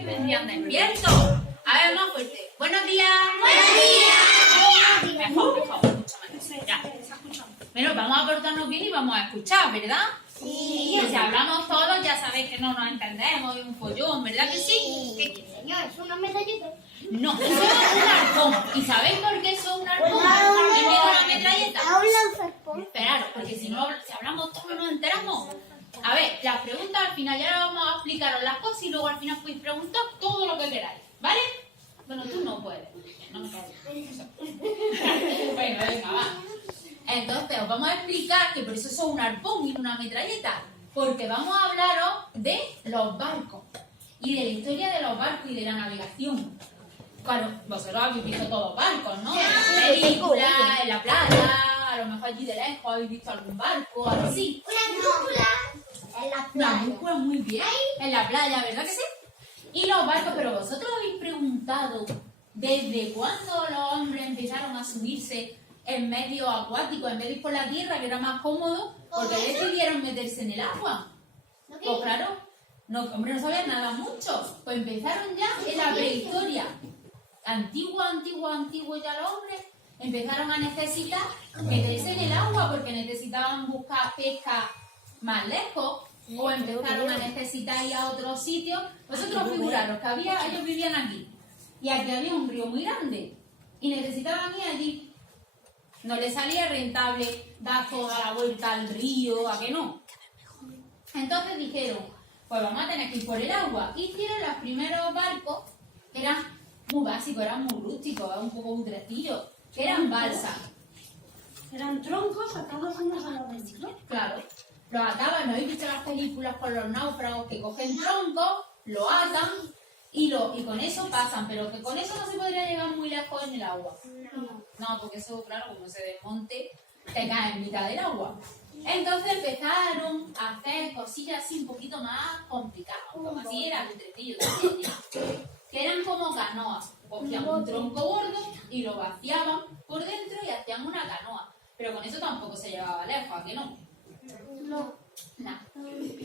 y vendrían despiertos. A ver, más fuerte. Buenos días. ¡Buenos días! Mejor, mucho menos. Ya. Bueno, vamos a portarnos bien y vamos a escuchar, ¿verdad? Sí. Que si hablamos todos ya sabéis que no nos entendemos, es un follón, ¿verdad que sí? Sí. Señor, es una medallita. No, eso es un arpón. ¿Y sabéis por qué eso es un arpón? ¿En vez de una metralleta? A un lanzarpón. Esperad, porque si hablamos todos no nos enteramos. A ver, las preguntas al final ya vamos a explicaros las cosas y luego al final podéis preguntar todo lo que queráis, ¿vale? Bueno, tú no puedes, no me caes. Bueno, venga, va. Entonces os vamos a explicar que por eso es un arpón y una metralleta, porque vamos a hablaros de los barcos y de la historia de los barcos y de la navegación. Claro, vosotros habéis visto todos barcos, ¿no? En la película, en la playa, a lo mejor allí de lejos habéis visto algún barco, algo así. Una brújula en la Una playa. brújula muy bien, en la playa, ¿verdad que sí? Y los barcos, pero vosotros habéis preguntado desde cuándo los hombres empezaron a subirse en medio acuático, en vez de ir por la tierra, que era más cómodo, porque decidieron meterse en el agua. Pues claro, no, hombre, no sabían nada mucho. Pues empezaron ya en la prehistoria. Antiguo ya los hombres empezaron a necesitar meterse en el agua porque necesitaban buscar pesca más lejos o empezaron a necesitar ir a otros sitios. Vosotros figuraros que ellos vivían aquí y aquí había un río muy grande y necesitaban ir allí. No les salía rentable dar toda la vuelta al río, ¿a que no? Entonces dijeron, pues vamos a tener que ir por el agua. Hicieron los primeros barcos, eran muy básicos, eran muy rústicos, un poco utrecillos, que eran balsas. Eran troncos atados unos a los otros, ¿no? Claro, los ataban, ¿no habéis visto las películas con los náufragos que cogen troncos, lo atan y con eso pasan, pero que con eso no se podría llegar muy lejos en el agua. No, porque eso, claro, como se desmonte, te cae en mitad del agua. Entonces empezaron a hacer cosillas así un poquito más complicadas, como así eran entrecillos también, ya. Que eran como canoas. Cogían un tronco gordo y lo vaciaban por dentro y hacían una canoa. Pero con eso tampoco se llevaba lejos, ¿a que no? No. No.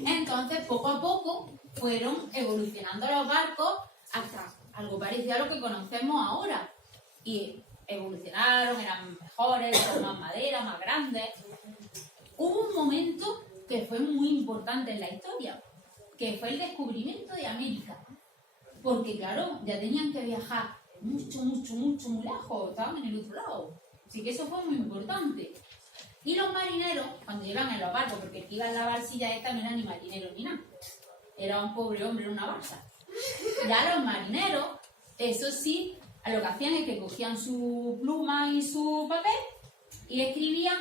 Entonces, poco a poco, fueron evolucionando los barcos hasta algo parecido a lo que conocemos ahora. Y evolucionaron, eran mejores, eran más madera, más grandes. Hubo un momento que fue muy importante en la historia, que fue el descubrimiento de América. Porque, claro, ya tenían que viajar mucho, muy lejos, estaban en el otro lado. Así que eso fue muy importante. Y los marineros, cuando iban en los barcos, porque el que iba en la balsilla esta no era ni marinero ni nada, era un pobre hombre en una balsa. Ya los marineros, eso sí, lo que hacían es que cogían su pluma y su papel y escribían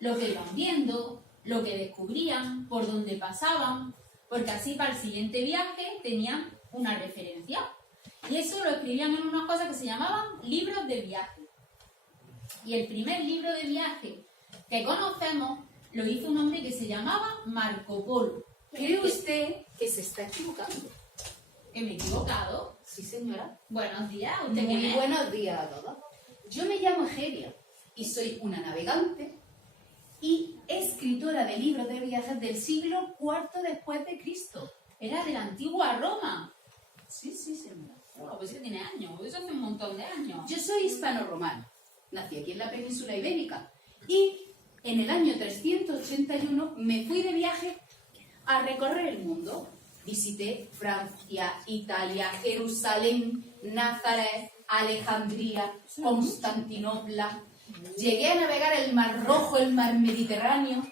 lo que iban viendo, lo que descubrían, por dónde pasaban, porque así para el siguiente viaje tenían una referencia. Y eso lo escribían en unas cosas que se llamaban libros de viaje. Y el primer libro de viaje que conocemos lo hizo un hombre que se llamaba Marco Polo. ¿Cree usted que se está equivocando? ¿Que me he equivocado? Sí, señora. Buenos días, ¿usted quién Muy es? buenos días a todos. Yo me llamo Egeria y soy una navegante y escritora de libros de viajes del siglo IV después de Cristo. Era de la antigua Roma. Sí, señora. Oh, pues eso tiene años, eso hace un montón de años. Yo soy hispano-romano. Nací aquí en la península ibérica y en el año 381 me fui de viaje a recorrer el mundo. Visité Francia, Italia, Jerusalén, Nazaret, Alejandría, Constantinopla. Llegué a navegar el Mar Rojo, el Mar Mediterráneo,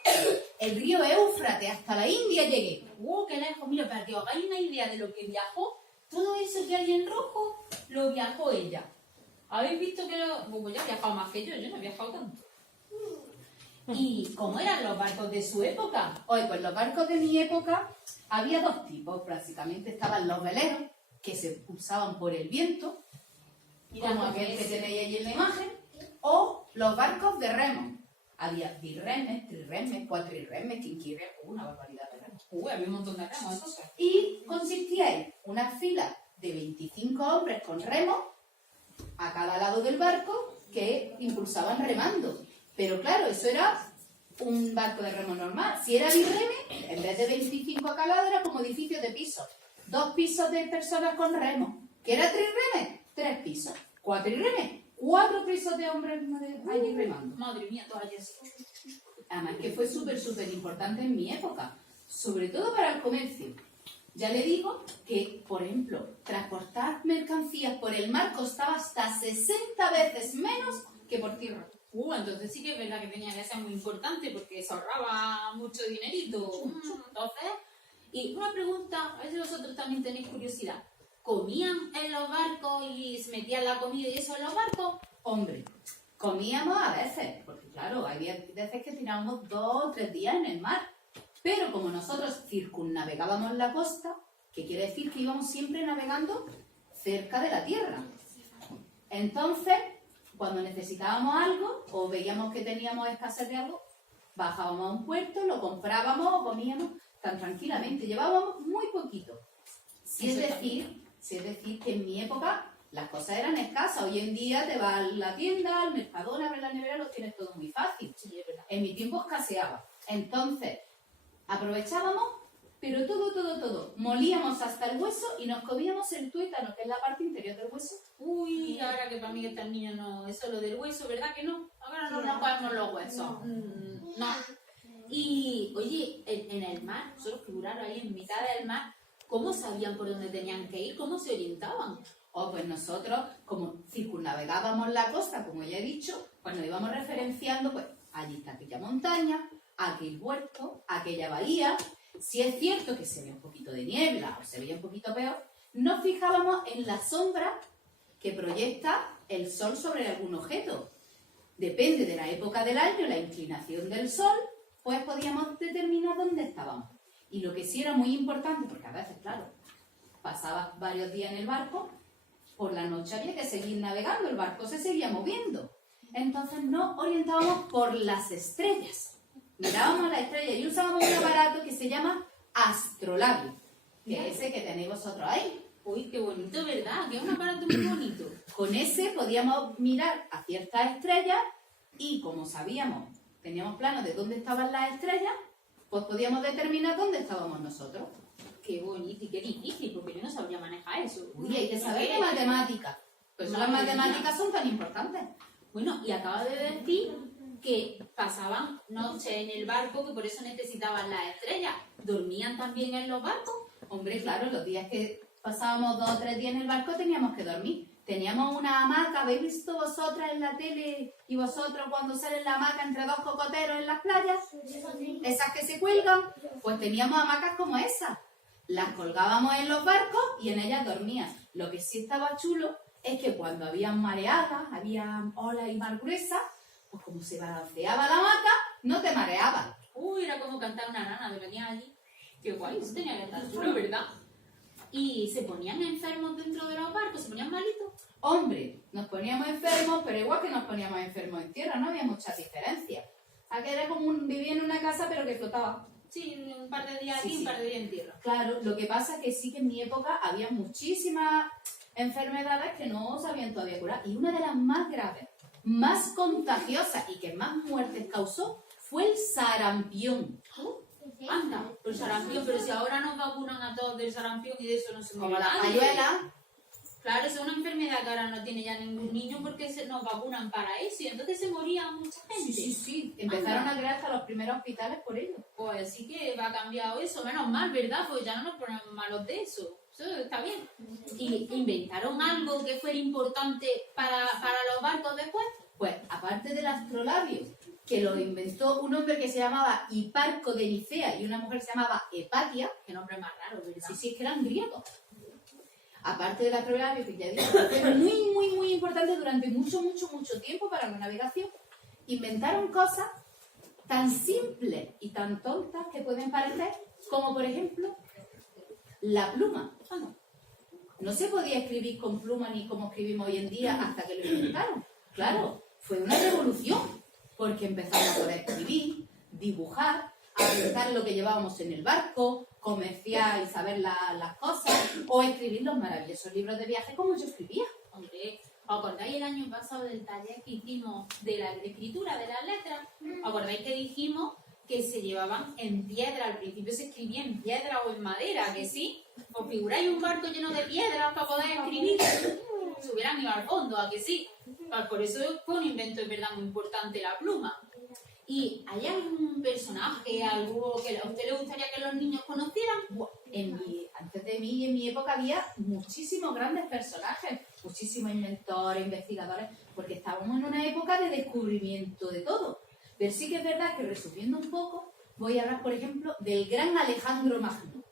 el río Éufrates, hasta la India llegué. ¡Qué lejos! Mira, para que os hagáis una idea de lo que viajó, todo eso que hay en rojo, lo viajó ella. ¿Habéis visto que Pues ya ha viajado más que yo no he viajado tanto. ¿Y cómo eran los barcos de su época? Hoy, pues los barcos de mi época había dos tipos, básicamente. Estaban los veleros, que se usaban por el viento, como aquel que tenéis ahí en la imagen, o los barcos de remo. Había birremes, trirremes, cuatrirremes, quinquirremes, una barbaridad de remos. Había un montón de remos, eso sí. Y consistía en una fila de 25 hombres con remos a cada lado del barco que impulsaban remando. Pero claro, eso era un barco de remo normal. Si era birreme, en vez de 25 a cada lado, era como edificio de pisos. 2 pisos de personas con remos. ¿Qué era trirremes? 3 pisos. Cuatrirremes, 4 pisos de hombres allí remando. Madre mía, todas así. Además que fue súper importante en mi época, sobre todo para el comercio. Ya le digo que, por ejemplo, transportar mercancías por el mar costaba hasta 60 veces menos que por tierra. Entonces sí que es verdad que tenía que ser muy importante porque se ahorraba mucho dinerito. Entonces, y una pregunta, a ver si vosotros también tenéis curiosidad. ¿Comían en los barcos y se metían la comida y eso en los barcos? Hombre, comíamos a veces, porque claro, había veces que tirábamos 2 o 3 días en el mar. Pero como nosotros circunnavegábamos la costa, que quiere decir que íbamos siempre navegando cerca de la tierra. Entonces, cuando necesitábamos algo o veíamos que teníamos escasez de algo, bajábamos a un puerto, lo comprábamos o comíamos tan tranquilamente. Llevábamos muy poquito. Si es decir que en mi época las cosas eran escasas. Hoy en día te vas a la tienda, al Mercadona, abres la nevera, lo tienes todo muy fácil. Sí, es verdad. En mi tiempo escaseaba. Entonces, aprovechábamos, pero todo. Molíamos hasta el hueso y nos comíamos el tuétano, que es la parte interior del hueso. Uy, ahora que para mí que está el niño no, eso lo del hueso, ¿verdad que no? Ahora no nos comemos los huesos. No. Y, oye, en el mar, solo figuraron ahí en mitad del mar, ¿cómo sabían por dónde tenían que ir? ¿Cómo se orientaban? Pues nosotros, como circunnavegábamos la costa, como ya he dicho, pues nos íbamos referenciando, pues allí está aquella montaña, aquel huerto, aquella bahía. Si es cierto que se ve un poquito de niebla o se veía un poquito peor, nos fijábamos en la sombra que proyecta el sol sobre algún objeto. Depende de la época del año, la inclinación del sol, pues podíamos determinar dónde estábamos. Y lo que sí era muy importante, porque a veces, claro, pasaba varios días en el barco, por la noche había que seguir navegando, el barco se seguía moviendo. Entonces nos orientábamos por las estrellas. Mirábamos las estrellas y usábamos un aparato que se llama astrolabio, que es ese que tenéis vosotros ahí. Uy, qué bonito, ¿verdad? Que es un aparato muy bonito. Con ese podíamos mirar a ciertas estrellas y como sabíamos, teníamos planos de dónde estaban las estrellas, pues podíamos determinar dónde estábamos nosotros. Qué bonito y qué difícil, porque yo no sabría manejar eso. Uy, hay que saber de matemáticas. Pues las matemáticas son tan importantes. Bueno, y acaba de decir que pasaban noches en el barco, que por eso necesitaban las estrellas. ¿Dormían también en los barcos? Hombre, claro, los días que pasábamos 2 o 3 días en el barco teníamos que dormir. Teníamos una hamaca, ¿habéis visto vosotras en la tele y vosotros cuando salen la hamaca entre 2 cocoteros en las playas? Esas que se cuelgan, pues teníamos hamacas como esas. Las colgábamos en los barcos y en ellas dormías. Lo que sí estaba chulo es que cuando había mareadas, había olas y mar gruesa, pues como se balanceaba la hamaca, no te mareabas. Uy, era como cantar una nana que venía allí. Qué guay, eso tenía que estar chulo, ¿verdad? ¿Y se ponían enfermos dentro de los barcos? ¿Se ponían malitos? Hombre, nos poníamos enfermos, pero igual que nos poníamos enfermos en tierra, no había mucha diferencia. Aquí era como vivía en una casa pero que flotaba. Sí, un par de días Sí, aquí, sí. un par de días en tierra. Claro, lo que pasa es que sí que en mi época había muchísimas enfermedades que no sabían todavía curar. Y una de las más graves, más contagiosas y que más muertes causó fue el sarampión. Anda, el sarampión, pero si ahora nos vacunan a todos del sarampión y de eso no se Como muere la nadie. rayuela. Claro, esa es una enfermedad que ahora no tiene ya ningún niño porque nos vacunan para eso y entonces se moría mucha gente. Sí. Empezaron a crear hasta los primeros hospitales por ello. Pues sí que va cambiado eso, menos mal, ¿verdad? Pues ya no nos ponemos malos de eso. Eso está bien. ¿Y inventaron algo que fuera importante para los barcos después? Pues, aparte del astrolabio, que lo inventó un hombre que se llamaba Hiparco de Nicea y una mujer que se llamaba Hepatia, Qué nombre más raro, ¿verdad? sí, es que eran griegos. Aparte del astrolabio, que ya digo, fue muy importante durante mucho tiempo para la navegación, inventaron cosas tan simples y tan tontas que pueden parecer, como por ejemplo, la pluma. No se podía escribir con pluma ni como escribimos hoy en día hasta que lo inventaron. Claro, fue una revolución, porque empezamos a poder escribir, dibujar, a pintar lo que llevábamos en el barco, comerciar y saber las cosas, o escribir los maravillosos libros de viaje como yo escribía. Hombre, ¿os acordáis el año pasado del taller que hicimos de la escritura de las letras? ¿Os acordáis que dijimos que se llevaban en piedra? Al principio se escribía en piedra o en madera, ¿que sí? ¿Os figuráis un barco lleno de piedras para poder escribir? Se hubieran ido al fondo, ¿a que sí? Pues por eso fue un invento, es verdad, muy importante la pluma. ¿Y hay algún personaje, algo que a usted le gustaría que los niños conocieran? Antes de mí y en mi época había muchísimos grandes personajes, muchísimos inventores, investigadores, porque estábamos en una época de descubrimiento de todo. Pero sí que es verdad que, resumiendo un poco, voy a hablar, por ejemplo, del gran Alejandro Magno.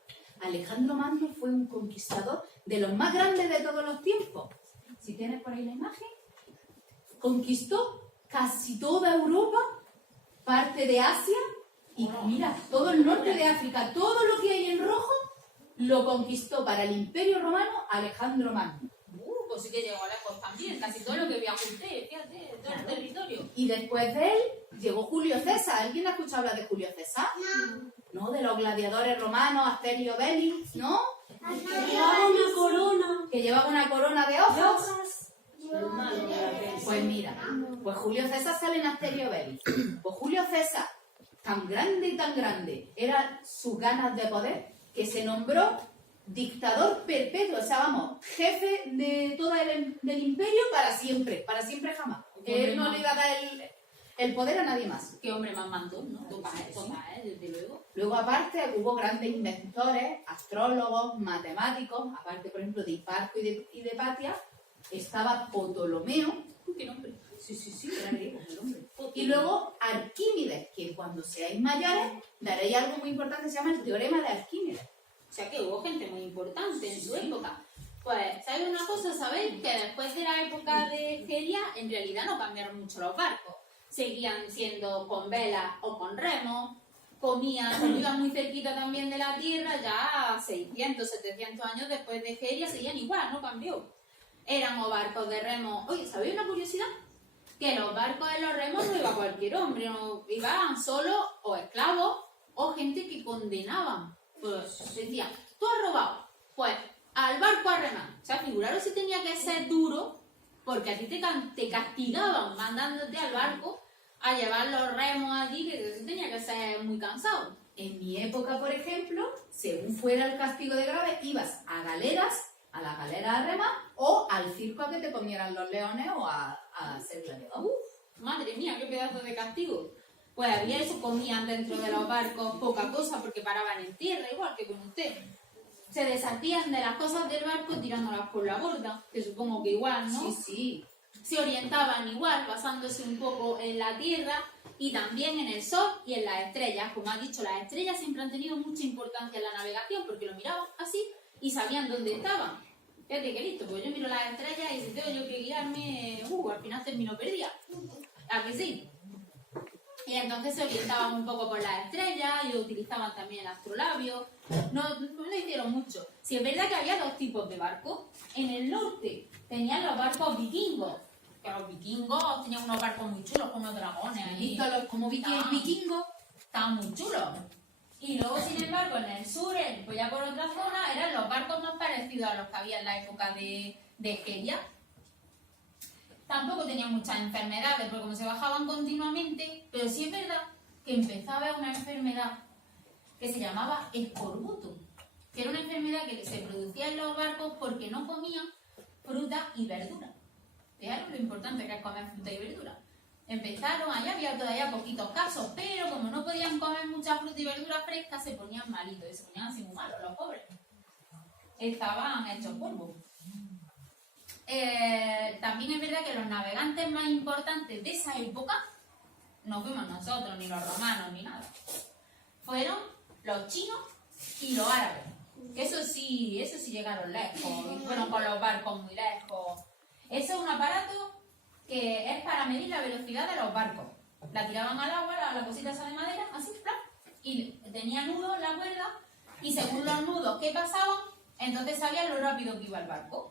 Alejandro Magno fue un conquistador de los más grandes de todos los tiempos. Si tienes por ahí la imagen, conquistó casi toda Europa, parte de Asia y mira, todo el norte de África, todo lo que hay en rojo lo conquistó para el Imperio Romano Alejandro Magno. Pues sí que llegó lejos también, casi todo lo que viajó usted, fíjate, todo el territorio. Y después de él llegó Julio César. ¿Alguien ha escuchado hablar de Julio César? No, de los gladiadores romanos, Asterio Belli, ¿no? Llevaba una corona. Que llevaba una corona de hojas. Hojas. Pues mira, pues Julio César sale en Asterio Belli. Pues Julio César, tan grande y tan grande, eran sus ganas de poder, que se nombró dictador perpetuo, o sea, vamos, jefe de todo del imperio para siempre jamás. Él no le iba a dar el poder a nadie más. Qué hombre más mandón, ¿no? Desde luego. Luego, aparte, hubo grandes inventores, astrólogos, matemáticos, aparte, por ejemplo, de Hiparco y de Hipatia, estaba Ptolomeo. ¿Qué nombre? Sí, era griego el nombre. Y luego Arquímedes, que cuando seáis mayores daréis algo muy importante que se llama el teorema de Arquímedes. O sea que hubo gente muy importante en su época. Pues, ¿sabes una cosa? ¿Sabéis? Que después de la época de Geria, en realidad no cambiaron mucho los barcos. Seguían siendo con vela o con remo, comían, como iban muy cerquita también de la tierra, ya 600, 700 años después de Geria seguían igual, no cambió. Eran o barcos de remo. Oye, ¿sabéis una curiosidad? Que los barcos de los remos no iba cualquier hombre, no, iban solo o esclavos o gente que condenaban. Pues decían, tú has robado, pues al barco a remar. O sea, figuraros si tenía que ser duro, porque a ti te castigaban mandándote al barco a llevar los remos allí, que eso tenía que ser muy cansado. En mi época, por ejemplo, según fuera el castigo de grave, ibas a galeras, a la galera a remar, o al circo a que te comieran los leones o a ser gladiador. Madre mía, qué pedazo de castigo. Pues había eso, comían dentro de los barcos poca cosa porque paraban en tierra, igual que con usted. Se deshacían de las cosas del barco tirándolas por la borda, que supongo que igual, ¿no? Sí. Se orientaban igual, basándose un poco en la tierra y también en el sol y en las estrellas. Como ha dicho, las estrellas siempre han tenido mucha importancia en la navegación porque lo miraban así y sabían dónde estaban. Fíjate que listo, pues yo miro las estrellas y si tengo yo que guiarme, al final termino perdida. ¿A que sí? Y entonces se orientaban un poco por las estrellas y utilizaban también el astrolabio. No lo hicieron mucho. Si es verdad que había dos tipos de barcos. En el norte tenían los barcos vikingos. Que los vikingos tenían unos barcos muy chulos con unos dragones ahí. Como vikingos. Estaban muy chulos. Y luego, sin embargo, en el sur, pues ya por otra zona, eran los barcos más parecidos a los que había en la época de Geria. Tampoco tenían muchas enfermedades, porque como se bajaban continuamente, pero sí es verdad que empezaba a haber una enfermedad que se llamaba escorbuto, que era una enfermedad que se producía en los barcos porque no comían fruta y verdura. Fijaros lo importante que es comer fruta y verdura. Empezaron, allá había todavía poquitos casos, pero como no podían comer mucha fruta y verdura fresca, se ponían malitos, y se ponían así muy malos los pobres. Estaban hechos polvo. También es verdad que los navegantes más importantes de esa época, no fuimos nosotros, ni los romanos, ni nada, fueron los chinos y los árabes. Eso sí llegaron lejos, y fueron con los barcos muy lejos. Eso es un aparato que es para medir la velocidad de los barcos. La tiraban al agua, la cosita esa de madera, así, ¡plap! Y tenía nudos la cuerda, y según los nudos que pasaban, entonces sabían lo rápido que iba el barco.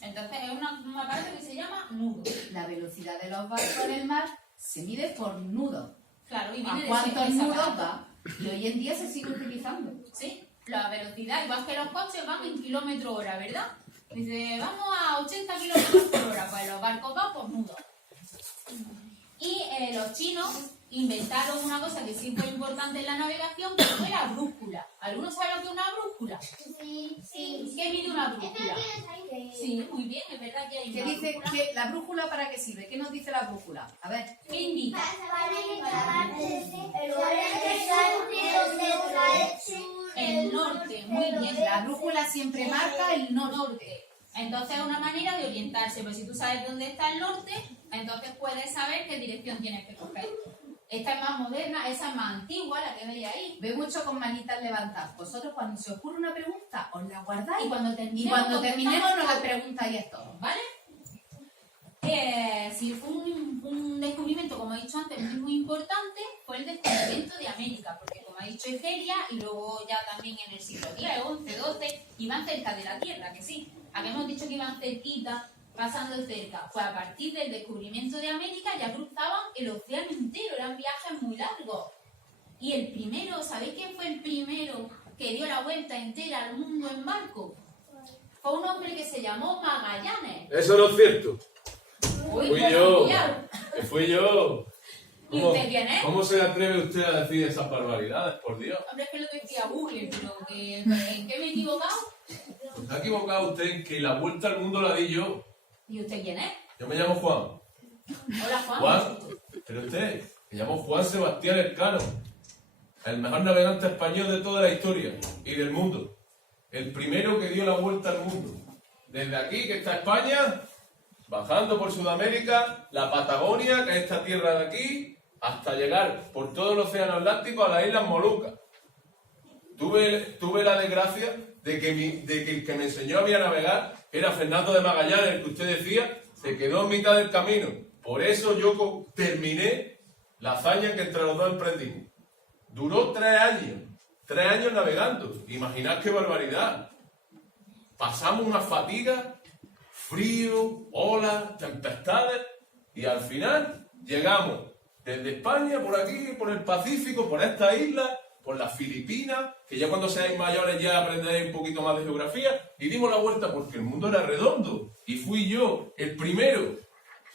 Entonces es un aparato que se llama nudo. La velocidad de los barcos en el mar se mide por nudo. Claro, y ¿A viene de cuántos ese nudos aparato. va? Y hoy en día se sigue utilizando. Sí, la velocidad, igual que los coches van en kilómetros hora, ¿verdad? Dice, vamos a 80 kilómetros por hora, pues los barcos van por nudos. Y los chinos inventaron una cosa que sí fue importante en la navegación, que fue la brújula. ¿Alguno sabe lo que es una brújula? Sí. ¿Qué mide una brújula? Sí. Sí, muy bien, es verdad que hay ¿Qué una dice brújula. que la brújula para qué sirve? ¿Qué nos dice la brújula? A ver. ¿Qué indica? El norte, muy bien. La brújula siempre marca el norte. Norte. Entonces es una manera de orientarse, pues si tú sabes dónde está el norte, entonces puedes saber qué dirección tienes que coger. Esta es más moderna, esa es más antigua, la que veis ahí. Ve mucho con manitas levantadas. Vosotros cuando se os ocurre una pregunta, os la guardáis. Y cuando Y cuando terminemos nos la contestamos, preguntáis a todos. ¿vale? Si fue un descubrimiento, como he dicho antes, muy importante, fue el descubrimiento de América, porque como ha dicho Egeria, y luego ya también en el siglo X, XI, XII, iban cerca de la Tierra, que sí. Habíamos dicho que iban cerquita, pasando cerca. Pues a partir del descubrimiento de América ya cruzaban el océano entero, eran viajes muy largos. Y el primero, ¿sabéis quién fue el primero que dio la vuelta entera al mundo en barco? Fue un hombre que se llamó Magallanes. Eso no es cierto. Uy, Fui pues, yo. cuidado. Que fui yo. ¿Y usted quién es? ¿Cómo se atreve usted a decir esas barbaridades, por Dios? Hombre, es que lo decía Google, pero ¿en qué me he equivocado? Se ha equivocado usted en que la vuelta al mundo la di yo. ¿Y usted quién es? Yo me llamo Juan. Hola, Juan. Juan, pero usted, me llamo Juan Sebastián Elcano. El mejor navegante español de toda la historia y del mundo. El primero que dio la vuelta al mundo. Desde aquí, que está España, bajando por Sudamérica, la Patagonia, que es esta tierra de aquí, hasta llegar por todo el océano Atlántico a las Islas Molucas. Tuve la desgracia de que el que me enseñó a mí a navegar era Fernando de Magallanes, el que usted decía, se quedó en mitad del camino. Por eso yo terminé la hazaña que entre los dos emprendimos. Duró 3 años navegando. Imaginad qué barbaridad. Pasamos una fatiga, frío, olas, tempestades, y al final llegamos desde España, por aquí, por el Pacífico, por esta isla, por las Filipinas, que ya cuando seáis mayores ya aprenderéis un poquito más de geografía, y dimos la vuelta porque el mundo era redondo, y fui yo el primero.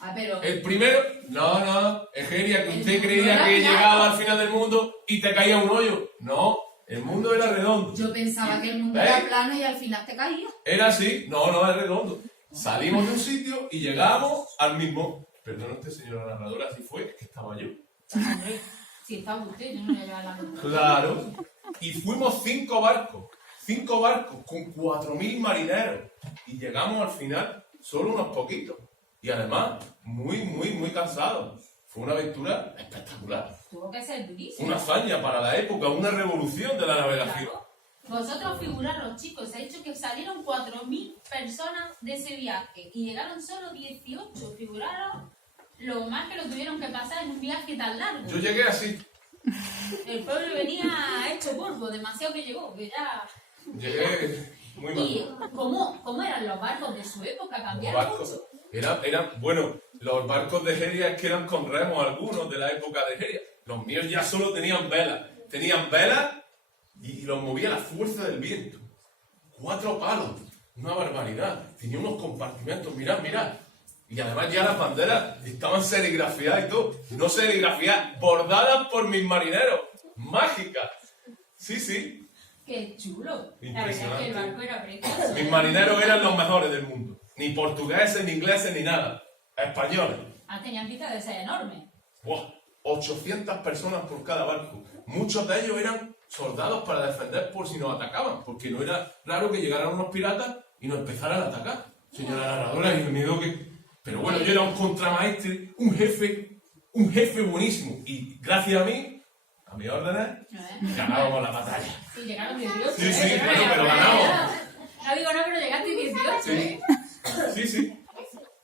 Ah, pero El primero, no, Egeria, que usted creía que llegaba al final del mundo y te caía un hoyo. No, el mundo era redondo. yo pensaba que el mundo ¿Veis? era plano y al final te caía. Era así, no, es redondo. Salimos de un sitio y llegamos al mismo. Perdón, usted, señora narradora, así fue, es que estaba yo. Hombre, si estaba usted, yo no le voy a la nota. Claro. Y fuimos 5 barcos con 4.000 marineros. Y llegamos al final solo unos poquitos. Y además, muy cansados. Fue una aventura espectacular. Tuvo que ser durísimo. Una hazaña para la época, una revolución de la navegación. Claro. Vosotros figuraros, chicos, se ha dicho que salieron 4.000 personas de ese viaje y llegaron solo 18. Figuraros lo más que lo tuvieron que pasar en un viaje tan largo. Yo llegué así. El pueblo venía hecho polvo, demasiado que llegó, que ya... Llegué muy ¿Y mal. cómo eran los barcos de su época? Los ¿Cambiaron barcos mucho? bueno, los barcos de Egeria es que eran con remos algunos de la época de Egeria. Los míos ya solo tenían velas. Tenían velas y los movía la fuerza del viento. 4 palos. Una barbaridad. Tenía unos compartimentos, mirad. Y además ya las banderas estaban serigrafiadas y todo. No serigrafiadas, bordadas por mis marineros. Mágicas. Sí. ¡Qué chulo! La verdad es que Impresionante. el barco era precioso. Mis marineros eran los mejores del mundo. Ni portugueses, ni ingleses, ni nada. Españoles. Ah, tenían pinta de ser enormes. ¡Buah! 800 personas por cada barco. Muchos de ellos eran soldados para defender por si nos atacaban, porque no era raro que llegaran unos piratas y nos empezaran a atacar. Señora narradora, y el miedo que... Pero bueno, yo era un contramaestre, un jefe buenísimo. Y gracias a mí, a mis órdenes, ganábamos la batalla. Sí, llegaron 18. Sí, sí, ¿eh? bueno, pero ganamos. No digo no, pero llegaste 18. Sí, sí.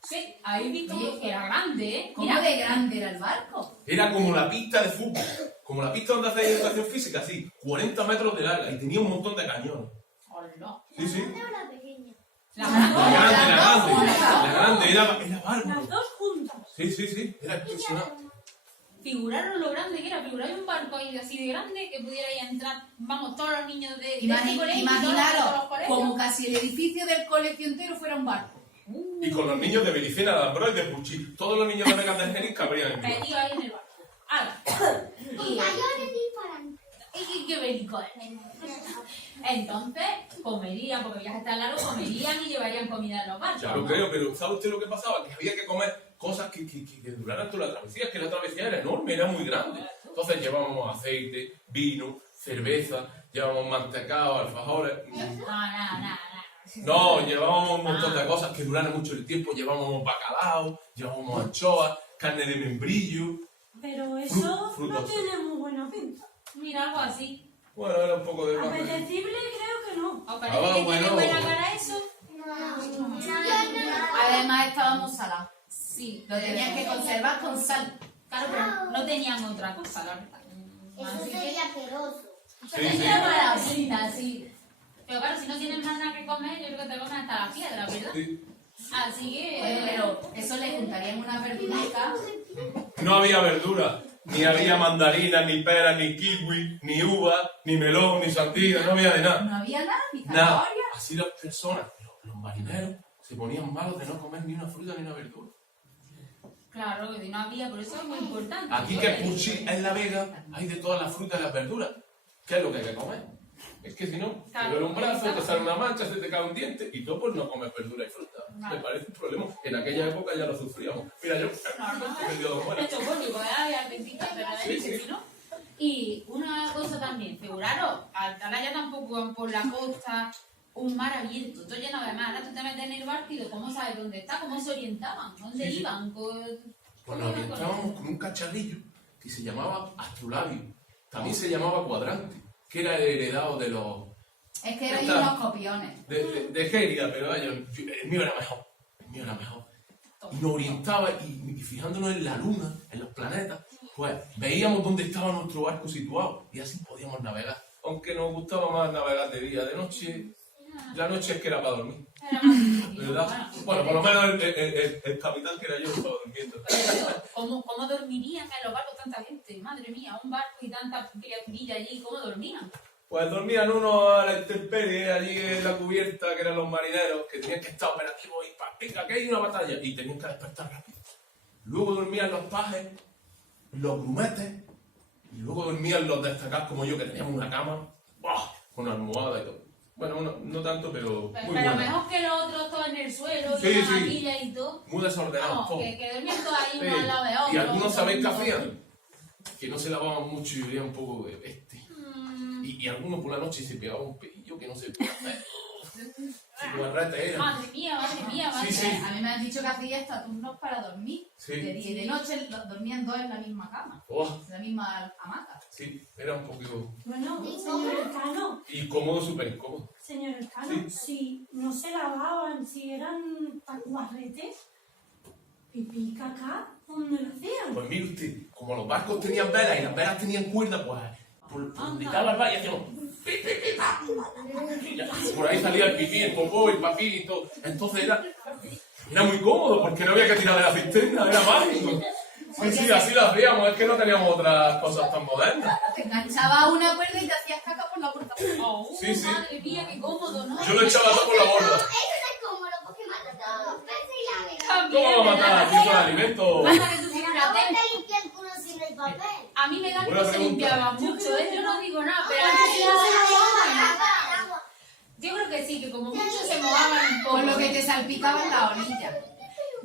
Sí, ahí visto que era grande, ¿eh? ¿Cómo Mira, de grande era el barco? Era como la pista de fútbol, como la pista donde hacéis educación física, así, 40 metros de larga y tenía un montón de cañones. hola. Sí. Una pequeña. La La grande, era Las bárbaro. dos juntas. Sí, era impresionante. Figuraron lo grande que era, figuraron un barco ahí así de grande que pudierais entrar, vamos, todos los niños de este colegio, todos los Imaginaros colegios. como casi el edificio del colegio entero fuera un barco. Y con los niños de Belicena, de Ambroise, de Puchí. Todos los niños de Vegas de Génix cabrían en mi barco. Metido ahí en el barco. ¡Hala! Con mayores disparan. Y qué bélico es. Entonces, comerían, porque viajes tan largos, comerían y llevarían comida en los barcos. Ya lo ¿no? creo, pero ¿sabe usted lo que pasaba? Que había que comer cosas que duraran toda la travesía. Es que la travesía era enorme, era muy grande. Entonces llevábamos aceite, vino, cerveza, llevábamos mantecado, alfajores. Nada. No, llevábamos un montón de cosas que duraran mucho el tiempo. Llevábamos bacalao, llevábamos anchoas, carne de membrillo. Pero eso Frutos. no tiene muy buena pinta. Mira, algo así. Bueno, era un poco de más. Apetecible creo que no. ¿Os parece que tiene bueno. buena cara eso? Además estábamos salados. Sí. Lo tenían que conservar con sal. Claro, pero no tenían otra cosa, la verdad. Eso Así que- sería asqueroso. Se Sí, sí. tenía mala pinta, sí. Pero claro, si no tienes más nada que comer, yo creo que te comes hasta la piedra, ¿verdad? Sí. Así que... Oye, pero eso le juntarían una verdurica. No había verdura, ni había mandarina, ni pera, ni kiwi, ni uva, ni melón, ni sandía, no había de nada. No había nada, ni Nada. zanahoria. Así las personas, los marineros, se ponían malos de no comer ni una fruta ni una verdura. Claro, que no había, por eso es muy importante. Aquí que Puchí, en La Vega, hay de todas las frutas y las verduras. ¿Qué es lo que hay que comer? Es que si no, te duele un brazo, te sale una mancha, se te cae un diente y tú pues no comes verdura y fruta. Me parece un problema. En aquella época ya lo sufríamos. Mira, yo he vendido dos muelas. Esto bueno, pues había pintitas, pero Sí, sí. si no. Y una cosa también, figuraros, Alcalá ya tampoco van por la costa, un mar abierto, todo lleno de mar. Ahora tú te metes en el barco y ¿cómo sabes dónde está? ¿Cómo se orientaban? ¿Dónde Sí, sí. iban? Pues nos orientábamos con un cacharrillo que se llamaba astrolabio. También se llamaba cuadrante, que era el heredado de los... Es que eran Está. unos copiones. de Gérida, pero vaya, el mío era mejor. El mío era mejor. Y nos orientaba y fijándonos en la luna, en los planetas, pues veíamos dónde estaba nuestro barco situado y así podíamos navegar. Aunque nos gustaba más navegar de día, de noche, la noche es que era para dormir. Era más difícil. ¿Verdad? Bueno, por lo menos el capitán que era yo estaba durmiendo. ¿Cómo dormirían en los barcos tanta gente? Madre mía, un barco y tanta criaturilla allí, ¿cómo dormían? Pues dormían unos a la intemperie, allí en la cubierta, que eran los marineros, que tenían que estar operativos y venga, que hay una batalla, y tenían que despertar rápido. Luego dormían los pajes, los grumetes, y luego dormían los destacados como yo, que teníamos una cama, ¡buah! Con almohada y todo. Bueno, no tanto, pero muy Pero bueno. mejor que los otros todos en el suelo, Sí, y en sí. la camilla y todo. Muy desordenados No, todos. que dormían todos ahí Sí. uno al lado de otro. Y algunos sabéis qué todo. hacían, que no se lavaban mucho y olían un poco de peste. Y algunos por la noche se pegaban un pedillo que no se podía hacer. Si guarrete era. Madre mía, madre Sí, sí. mía. A mí me han dicho que hacía hasta turnos para dormir. Sí. De día y de noche dormían dos en la misma cama, Oh, en la misma hamaca. sí, era un poquito Bueno, señor Elcano, incómodo, súper incómodo. señor Elcano, si no se lavaban, si eran tacuarretes, pipí y caca, ¿dónde lo hacían? Pues mire usted, como los barcos tenían velas y las velas tenían cuerda, pues por donde estaba el bar y hacíamos pi, pi, pi, pa. Y ya, por ahí salía el pipí, el popó, el papí y todo. Entonces era muy cómodo porque no había que tirar de la cisterna, era mágico. Sí, así lo hacíamos, es que no teníamos otras cosas tan modernas. Te enganchabas a una cuerda y te hacías caca por la puerta. Oh, Sí, sí. madre mía, qué cómodo, ¿no? Yo lo echaba todo por la borda. Eso no es cómodo porque mata todos los peces y la vela. También, ¿Cómo va a matar ¿verdad? aquí con alimento? Pasa que tú Pero figúrate, no te limpia el culo sin el papel. a mí me da que Buena no se pregunta. limpiaba mucho, ¿eh? Yo no digo nada, pero Ay, antes sí no se se mojaban. lava el agua. Yo creo que sí, que como mucho se mojaban un poco. Por lo que te salpicaba en la orilla.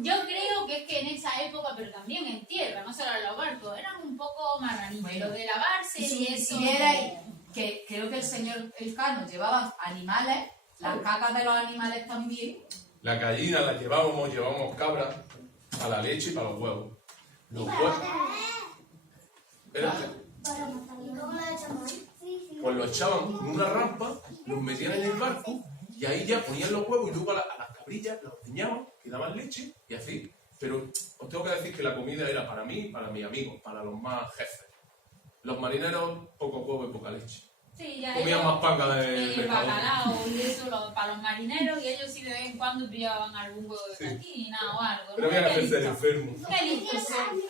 Yo creo que es que en esa época, pero también en tierra, no solo en los barcos, eran un poco marranitos. Bueno. Lo de lavarse y eso. Si vierais que creo que el señor Elcano llevaba animales, las cacas de los animales también. La gallina la llevábamos cabras para la leche y para los huevos. Los huevos. Espérate. ¿Y cómo lo echamos? Sí, sí. Pues lo echaban en una rampa, los metían en el barco y ahí ya ponían los huevos y luego a las cabrillas las ordeñaban, que daban leche y así. Pero os tengo que decir que la comida era para mí y para mis amigos, para los más jefes. Los marineros, poco huevo y poca leche. Sí, ya Comían ellos, más paca de el pescado. bacalao y eso para los marineros, y ellos sí de vez en cuando pillaban algún huevo de Sí. gallina o algo. Pero había que hacerse el listos. enfermo. Qué listos son.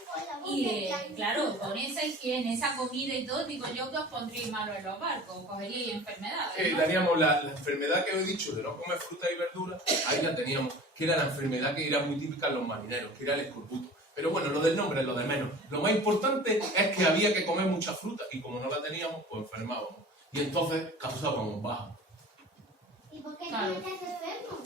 Y claro, con esa higiene, esa comida y todo, digo yo que os pondríais malo en los barcos, cogeríais enfermedades. ¿no? Teníamos la enfermedad que os he dicho de no comer fruta y verduras, ahí la teníamos, que era la enfermedad que era muy típica en los marineros, que era el escorbuto. Pero bueno, lo del nombre es lo de menos. Lo más importante es que había que comer mucha fruta y como no la teníamos, pues enfermábamos. Y entonces causábamos baja. ¿Y por qué Claro. tú estás enfermo?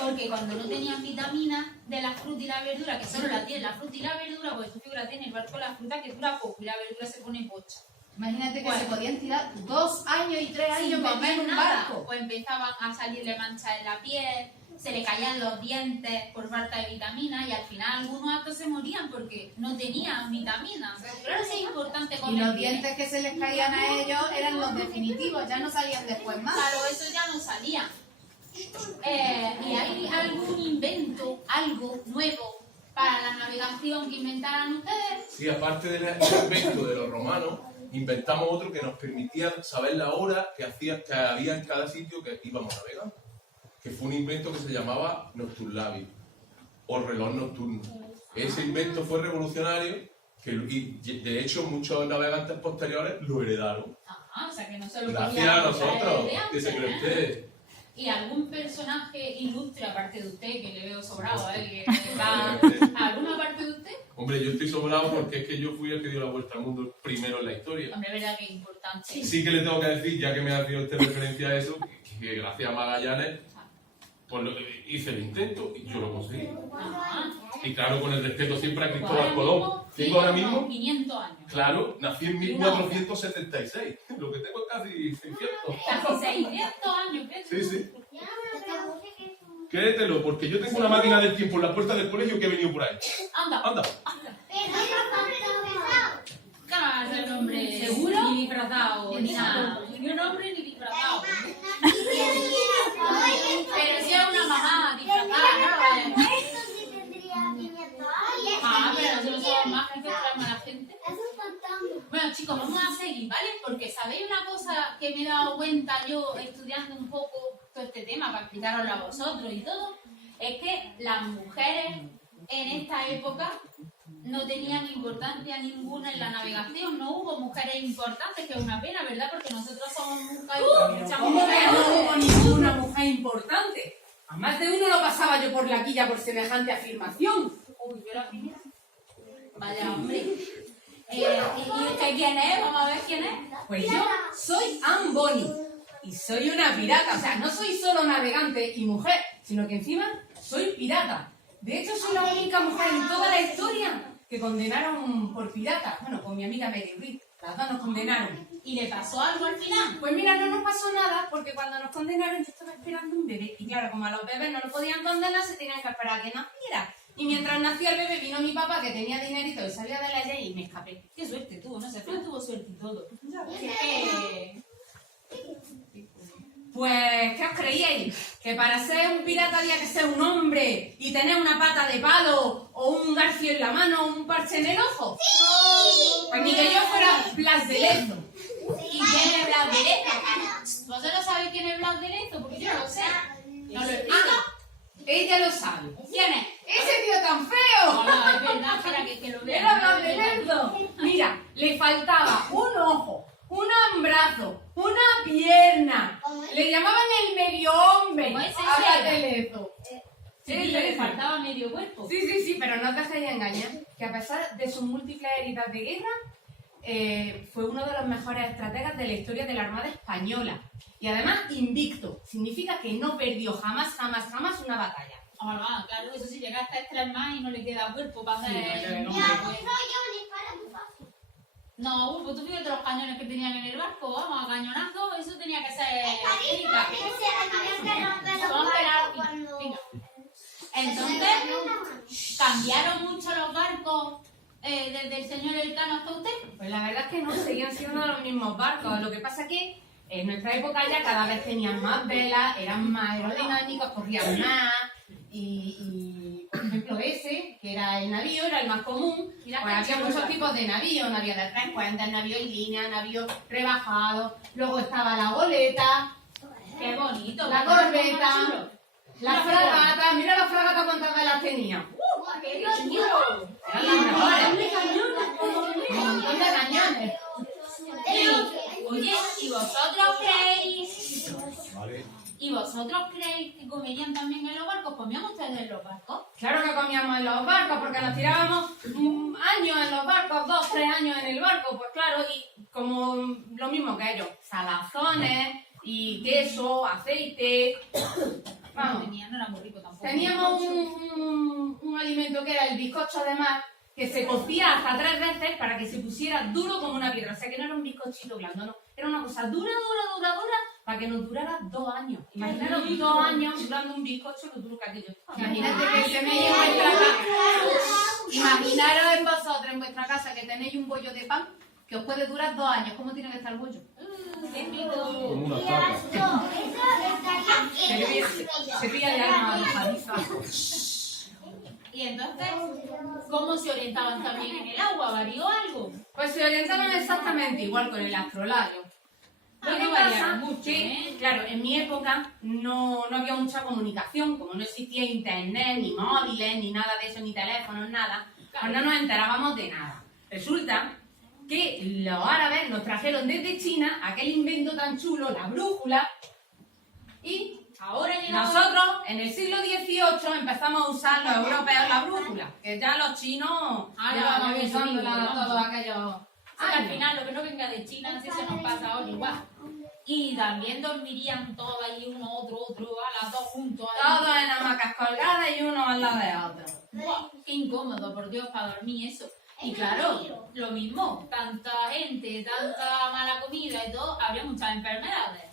Porque cuando no tenían vitaminas de la fruta y la verdura, que solo la tiene la fruta y la verdura, pues tú figúrate en el barco la fruta que dura poco y la verdura se pone pocha. Imagínate que Bueno. se podían tirar 2 años y 3 años Sin metidos comer en un nada, barco. pues empezaban a salirle manchas en la piel, se le caían los dientes por falta de vitaminas y al final algunos hasta se morían porque no tenían vitaminas. Claro que es importante Y comer los bien. dientes que se les caían a ellos eran los definitivos, ya no salían después más. Claro, eso ya no salía. ¿Y hay algún invento, algo nuevo para la navegación que inventaran ustedes? Sí, aparte del invento de los romanos, inventamos otro que nos permitía saber la hora que había en cada sitio que íbamos navegando. Que fue un invento que se llamaba Nocturlabi, o reloj nocturno. Ese invento fue revolucionario, y de hecho muchos navegantes posteriores lo heredaron. Ah, o sea que no se lo Gracias podían a nosotros, traer de que se antes, cree ¿eh? usted. ¿Y algún personaje ilustre, aparte de usted, que le veo sobrado, que va... ¿Alguna parte de usted? Hombre, yo estoy sobrado porque es que yo fui el que dio la vuelta al mundo primero en la historia. Hombre, verdad que es importante. Sí que le tengo que decir, ya que me ha hecho usted referencia a eso, que gracias a Magallanes pues hice el intento y yo lo conseguí. Ah, Y claro, con el respeto siempre a pues Cristóbal Colón. Tengo ahora mismo, 500 años. claro, nací en 1476. Lo que tengo es casi 600. Casi 600 años, ¿qué? Sí, sí. Ya no me preguntes que es un... Créetelo, porque yo tengo una máquina del tiempo en la puerta del colegio que he venido por ahí. Anda, Anda. Pero no pesado. ¿qué va a ser el hombre? ¿Seguro? Ni disfrazado, ni nada. Ni un hombre ni disfrazado. Pero si es una mamá disfrazada, ¿no? Esto sí tendría 500 años. Ah, pero nosotros somos más que traemos a la gente. Es un fantasma. Bueno, chicos, vamos a seguir, ¿vale? Porque sabéis una cosa que me he dado cuenta yo estudiando un poco todo este tema para explicaroslo a vosotros y todo, es que las mujeres en esta época no tenían importancia ninguna en la navegación, no hubo mujeres importantes, que es una pena, ¿verdad? Porque nosotros somos muchas ¿Cómo que mujeres. no hubo ninguna mujer importante? A más de uno lo pasaba yo por la quilla por semejante afirmación. Uy, pero aquí mira. Vaya, hombre. ¿Y usted quién es? Vamos a ver quién es. Pues yo soy Anne Bonny y soy una pirata. O sea, no soy solo navegante y mujer, sino que encima soy pirata. De hecho, soy la única mujer en toda la historia que condenaron por pirata. Bueno, con mi amiga Mary Reed. Las dos nos condenaron. ¿Y le pasó algo al final? Pues mira, no nos pasó nada porque cuando nos condenaron yo estaba esperando un bebé. Y claro, como a los bebés no lo podían condenar, se tenían que esperar a que naciera. Y mientras nacía el bebé vino mi papá que tenía dinerito y salía de la ley y me escapé. Qué suerte tuvo, no sé, Fran tuvo suerte y todo. Pues, ¿qué os creíais? ¿Que para ser un pirata había que ser un hombre y tener una pata de palo o un garfio en la mano o un parche en el ojo? Pues ni que yo fuera Blas de Lezo. ¿Y quién es Blas de Lezo? ¿Vosotros sabéis quién es Blas de Lezo? Porque yo no lo sé. ¿No lo explica? Ella lo sabe. ¿Quién es? ¡Ese tío tan feo! Hola, es verdad, espera que lo vea. Era Blas de Lezo. Mira, le faltaba un ojo, un brazo, una pierna. Le llamaban el medio hombre ¿Cómo es ese? a Blas de Lezo. Sí, le faltaba medio cuerpo. Sí, pero no os dejéis engañar, que a pesar de sus múltiples heridas de guerra, fue uno de los mejores estrategas de la historia de la Armada Española. Y además, invicto. Significa que no perdió jamás una batalla. Ah, claro, eso sí, llega hasta 3 más y no le queda cuerpo para hacer... Ya, no soy yo, me dispara muy fácil. No, pues tú fíjate los cañones que tenían en el barco, vamos, a cañonazo, eso tenía que ser... Carito, ese había que romper los Son barcos pelar- cuando... Venga. Entonces, ¿cambiaron mucho los barcos desde el señor Elcano hasta usted? Pues la verdad es que no, seguían siendo los mismos barcos. Lo que pasa es que en nuestra época ya cada vez tenían más velas, eran más aerodinámicos, corrían más y por ejemplo, ese, que era el navío, era el más común. Mira Pues qué había chulo muchos el tipos de navíos, navío de 3 cuentas, navío en línea, navío rebajado, luego estaba la goleta, Qué bonito. la qué chulo. corbeta, la fragata, mira la fragata cuántas velas tenía. ¡Qué chulo! Eran las mejores. de cañones, como lo Un montón de cañones. Oye, Vale. ¿y vosotros creéis que comerían también en los barcos? ¿Comían ustedes en los barcos? Claro que comíamos en los barcos porque nos tirábamos años en los barcos, 2, 3 años en el barco, pues claro, y como lo mismo que ellos, salazones y queso, aceite. Vamos, No era muy rico tampoco. teníamos un alimento que era el bizcocho de mar que se cocía hasta 3 veces para que se pusiera duro como una piedra. O sea que no era un bizcochito blando, no. Era una cosa dura para que nos durara 2 años. Imaginaros 2 años durando un bizcocho lo duro que aquello estaba. Imagínate que tenéis en vuestra casa. Imaginaros en vosotros, en vuestra casa, que tenéis un bollo de pan que os puede durar 2 años. ¿Cómo tiene que estar el bollo? ¡Qué rico! Como una taza. Se pilla de arma arrojadiza. Y entonces, ¿cómo se orientaban también en el agua? ¿Varió algo? Pues se orientaban exactamente igual con el astrolabio. Lo que no pasa variaron mucho, que, claro, en mi época no había mucha comunicación, como no existía internet, ni móviles, ni nada de eso, ni teléfonos, nada, pues no nos enterábamos de nada. Resulta que los árabes nos trajeron desde China aquel invento tan chulo, la brújula, y Ahora llegamos... nosotros en el siglo XVIII empezamos a usar los europeos la brújula, que ya los chinos llevaban ya usándola vamos. todos aquellos Sí, al años. final, lo que no venga de China, así se nos pasa ahora igual. Y también dormirían todos ahí, uno, otro, a las dos juntos. Ahí. Todos en hamacas colgadas y uno al lado de otro. ¡Buah! Qué incómodo, por Dios, para dormir eso. Y claro, lo mismo, tanta gente, tanta mala comida y todo, habría muchas enfermedades.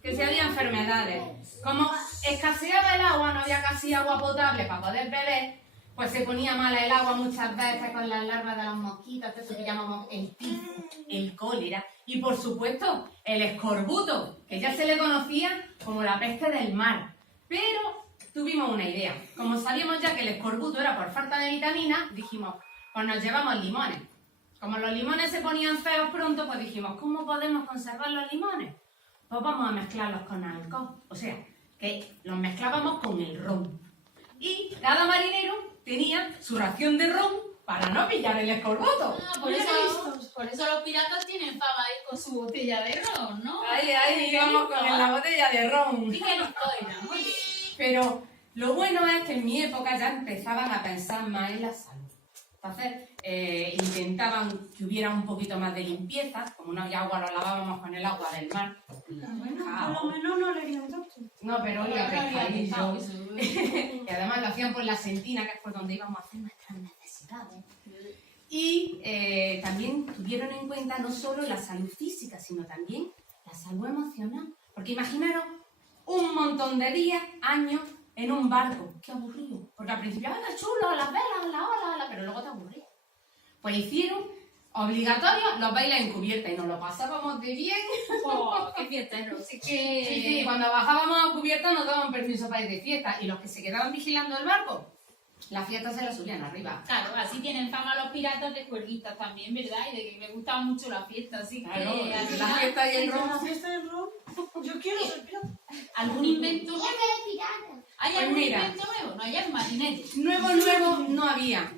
Que si había enfermedades. Como escaseaba el agua, no había casi agua potable para poder beber, pues se ponía mala el agua muchas veces con las larvas de los mosquitos, eso que llamamos el tifo, el cólera y por supuesto el escorbuto, que ya se le conocía como la peste del mar. Pero tuvimos una idea. Como sabíamos ya que el escorbuto era por falta de vitaminas, dijimos, pues nos llevamos limones. Como los limones se ponían feos pronto, pues dijimos, ¿cómo podemos conservar los limones? Pues vamos a mezclarlos con alcohol. O sea, que los mezclábamos con el ron. Y cada marinero tenía su ración de ron para no pillar el escorbuto. Ah, por eso los piratas tienen fama de ir con su botella de ron, ¿no? Ahí íbamos con la botella de ron. Sí que nos coinan, muy bien. Pero lo bueno es que en mi época ya empezaban a pensar más en la salud. Entonces intentaban que hubiera un poquito más de limpieza. Como no había agua, lo lavábamos con el agua del mar. Bueno, por lo menos no le harían tanto. No, pero olía pescadillo. Eso. Y además lo hacían por la sentina, que es por donde íbamos a hacer nuestras necesidades. Y también tuvieron en cuenta no solo la salud física, sino también la salud emocional. Porque imaginaros un montón de días, años, en un barco. ¡Qué aburrido! Porque al principio era chulo, las velas, la ola, pero luego te aburría. Pues hicieron obligatorios los bailes en cubierta y nos lo pasábamos de bien. Oh, ¡qué fiestero! Sí que... Sí, cuando bajábamos a cubierta nos daban permiso para ir de fiesta y los que se quedaban vigilando el barco, la fiesta se la subían arriba. Claro, así tienen fama los piratas de cuerguitas también, ¿verdad? Y de que les gustaba mucho la fiesta, así que... Claro, al la final, fiesta y el En la ron. fiesta del ron, yo quiero ser pirata. ¿algún invento nuevo? ¿Hay Pues algún mira. invento nuevo? No, ya es marinero. Nuevo no había.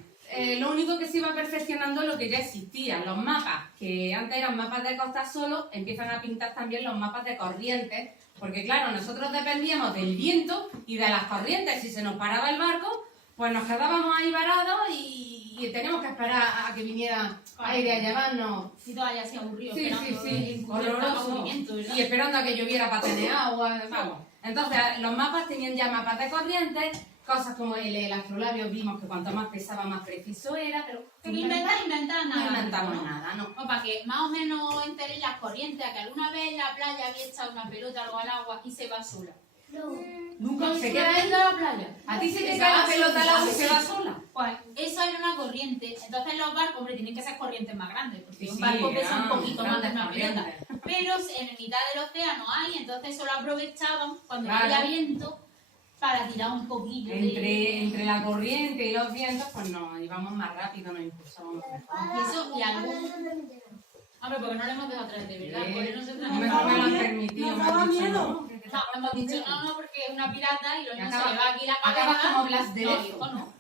Lo único que se iba perfeccionando es lo que ya existía. Los mapas, que antes eran mapas de costa solo, empiezan a pintar también los mapas de corrientes. Porque claro, nosotros dependíamos del viento y de las corrientes. Si se nos paraba el barco, pues nos quedábamos ahí varados y teníamos que esperar a que viniera aire a llevarnos. Si todavía así aburrido, Sí, esperando sí, el horroroso. movimiento, ¿verdad? Y esperando a que lloviera para tener agua, vamos. Entonces, los mapas tenían ya mapas de corrientes, cosas como el astrolabio, vimos que cuanto más pesaba, más preciso era, pero Pero inventar no nada. inventamos ¿no? nada, ¿no? O para que más o menos enteréis las corrientes, a que alguna vez en la playa había echado una pelota algo al agua y se va sola. Nunca se ¿Se queda queda ahí. en la playa? ¿A ti se te Se cae va la pelota al sola, agua y sí. se va sola? Pues eso era una corriente. Entonces los barcos, hombre, tienen que ser corrientes más grandes, porque Sí, un barco pesa un eran poquito más de grandes una pelota. corrientes. Pero en mitad del océano hay, entonces eso lo aprovechaban cuando Claro. había viento para tirar un poquillo Entre la corriente y los vientos, pues nos íbamos más rápido, nos impulsábamos mejor. Y eso, y algún... Hombre, porque no le hemos dejado traer de verdad, Sí. porque no se No trae. me lo han permitido, Nos me daba han dicho miedo. no. No, hemos dicho no, porque es una pirata y lo Y mismo se acaba- le va aquí la acabas cabeza. como Blas de No, Lezo. hijo, no.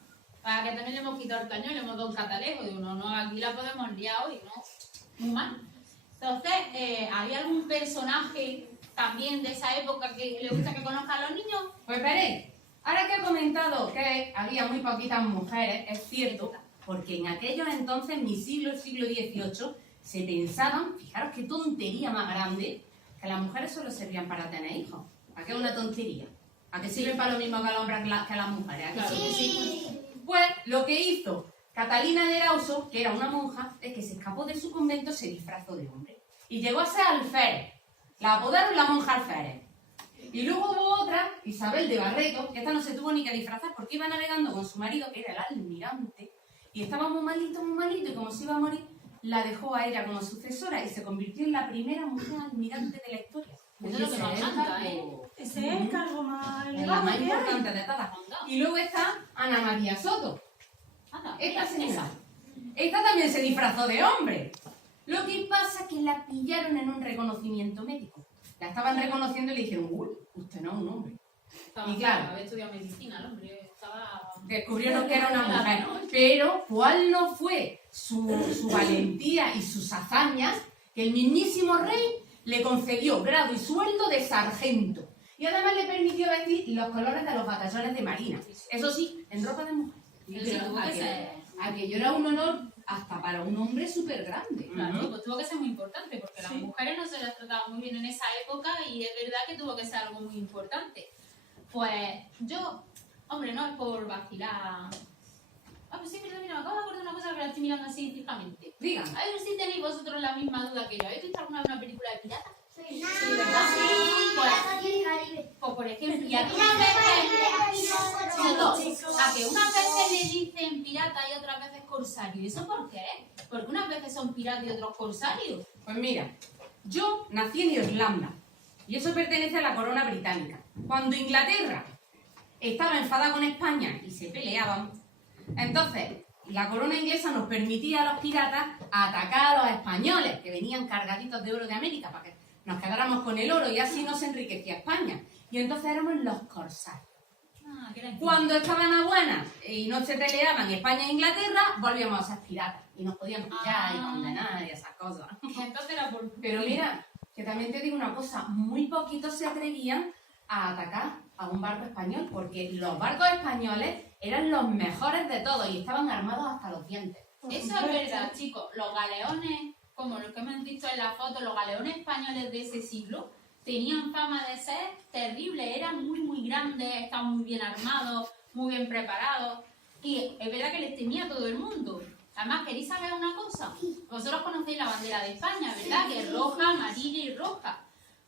Para que también le hemos quitado el cañón y le hemos dado un catalejo. Digo, no, aquí la podemos liar hoy, ¿no? Muy mal. Entonces, ¿hay algún personaje también de esa época que le gusta que conozcan a los niños? Pues veréis, ahora que he comentado que había muy poquitas mujeres, es cierto, porque en aquellos entonces, en mi siglo, el siglo XVIII, se pensaban, fijaros qué tontería más grande, que las mujeres solo servían para tener hijos. ¿A qué es una tontería? ¿A qué sirven para lo mismo que los hombres que las mujeres? ¿A qué Claro. sí? Pues lo que hizo Catalina de Erauso, que era una monja, es que se escapó de su convento, se disfrazó de hombre. Y llegó a ser alférez. La apodaron la monja alférez. Y luego hubo otra, Isabel de Barreto, que esta no se tuvo ni que disfrazar porque iba navegando con su marido, que era el almirante, y estaba muy malito, y como se iba a morir, la dejó a ella como sucesora y se convirtió en la primera mujer almirante de la historia. Eso es lo que Ese nos es manda, el ¿eh? cargo- Ese es el cargo más es la elevado más que hay. importante de todas. Y luego está Ana María Soto. Anda, Esta esa. señora. Esta también se disfrazó de hombre. Lo que pasa es que la pillaron en un reconocimiento médico. La estaban reconociendo y le dijeron, uy, usted no es un hombre. Estaba, Y claro. había estudiado medicina, el hombre estaba... Descubrieron que era una mujer. Pero, ¿cuál no fue su valentía y sus hazañas? Que el mismísimo rey le concedió grado y sueldo de sargento. Y además le permitió vestir los colores de los batallones de marina. Eso sí, en ropa de mujer. Pero sí, tuvo que ser... Aquello era un honor hasta para un hombre súper grande. Claro, pues tuvo que ser muy importante, porque las Sí. mujeres no se las trataba muy bien en esa época y es verdad que tuvo que ser algo muy importante. Pues yo, hombre, no es por vacilar. Ah, pues sí, mira, me acabo de acordar de una cosa que la estoy mirando así fijamente. Digan. A ver si tenéis vosotros la misma duda que yo. ¿Habéis visto alguna vez una película de piratas? Sí, ¿verdad? Pues por ejemplo, y a que unas veces... Chicos, a que unas veces le dicen pirata y otras veces corsario. ¿Y eso por qué? Porque unas veces son piratas y otros corsarios. Pues mira, yo nací en Irlanda y eso pertenece a la corona británica. Cuando Inglaterra estaba enfadada con España y se peleaban, entonces la corona inglesa nos permitía a los piratas atacar a los españoles que venían cargaditos de oro de América para que nos quedáramos con el oro y así nos enriquecía España. Y entonces éramos los corsarios. Ah, que era Cuando estaban a buenas y no se peleaban España e Inglaterra, volvíamos a ser piratas y nos podían pillar y condenar y esas cosas. Entonces era por... Pero mira, que también te digo una cosa, muy poquitos se atrevían a atacar a un barco español, porque los barcos españoles eran los mejores de todos y estaban armados hasta los dientes. Eso es verdad, chicos. Los galeones, como los que hemos visto en la foto, los galeones españoles de ese siglo, tenían fama de ser terribles, eran muy grandes, estaban muy bien armados, muy bien preparados. Y es verdad que les temía todo el mundo. Además, ¿queréis saber una cosa? Vosotros conocéis la bandera de España, ¿verdad? Que es roja, amarilla y roja.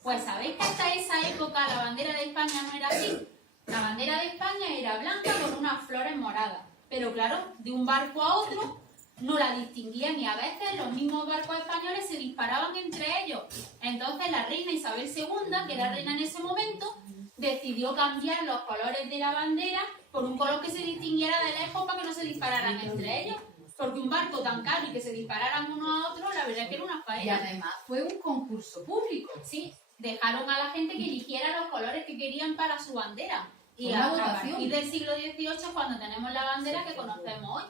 Pues sabéis que hasta esa época la bandera de España no era así. La bandera de España era blanca con unas flores moradas. Pero claro, de un barco a otro no la distinguían y a veces los mismos barcos españoles se disparaban entre ellos. Entonces la reina Isabel II, que era reina en ese momento, decidió cambiar los colores de la bandera por un color que se distinguiera de lejos para que no se dispararan entre ellos. Porque un barco tan caro y que se dispararan uno a otro, la verdad es que era una Y faena. además fue un concurso público. Sí, dejaron a la gente que eligiera los colores que querían para su bandera. Y Una a votación. partir del siglo XVIII es cuando tenemos la bandera que conocemos hoy.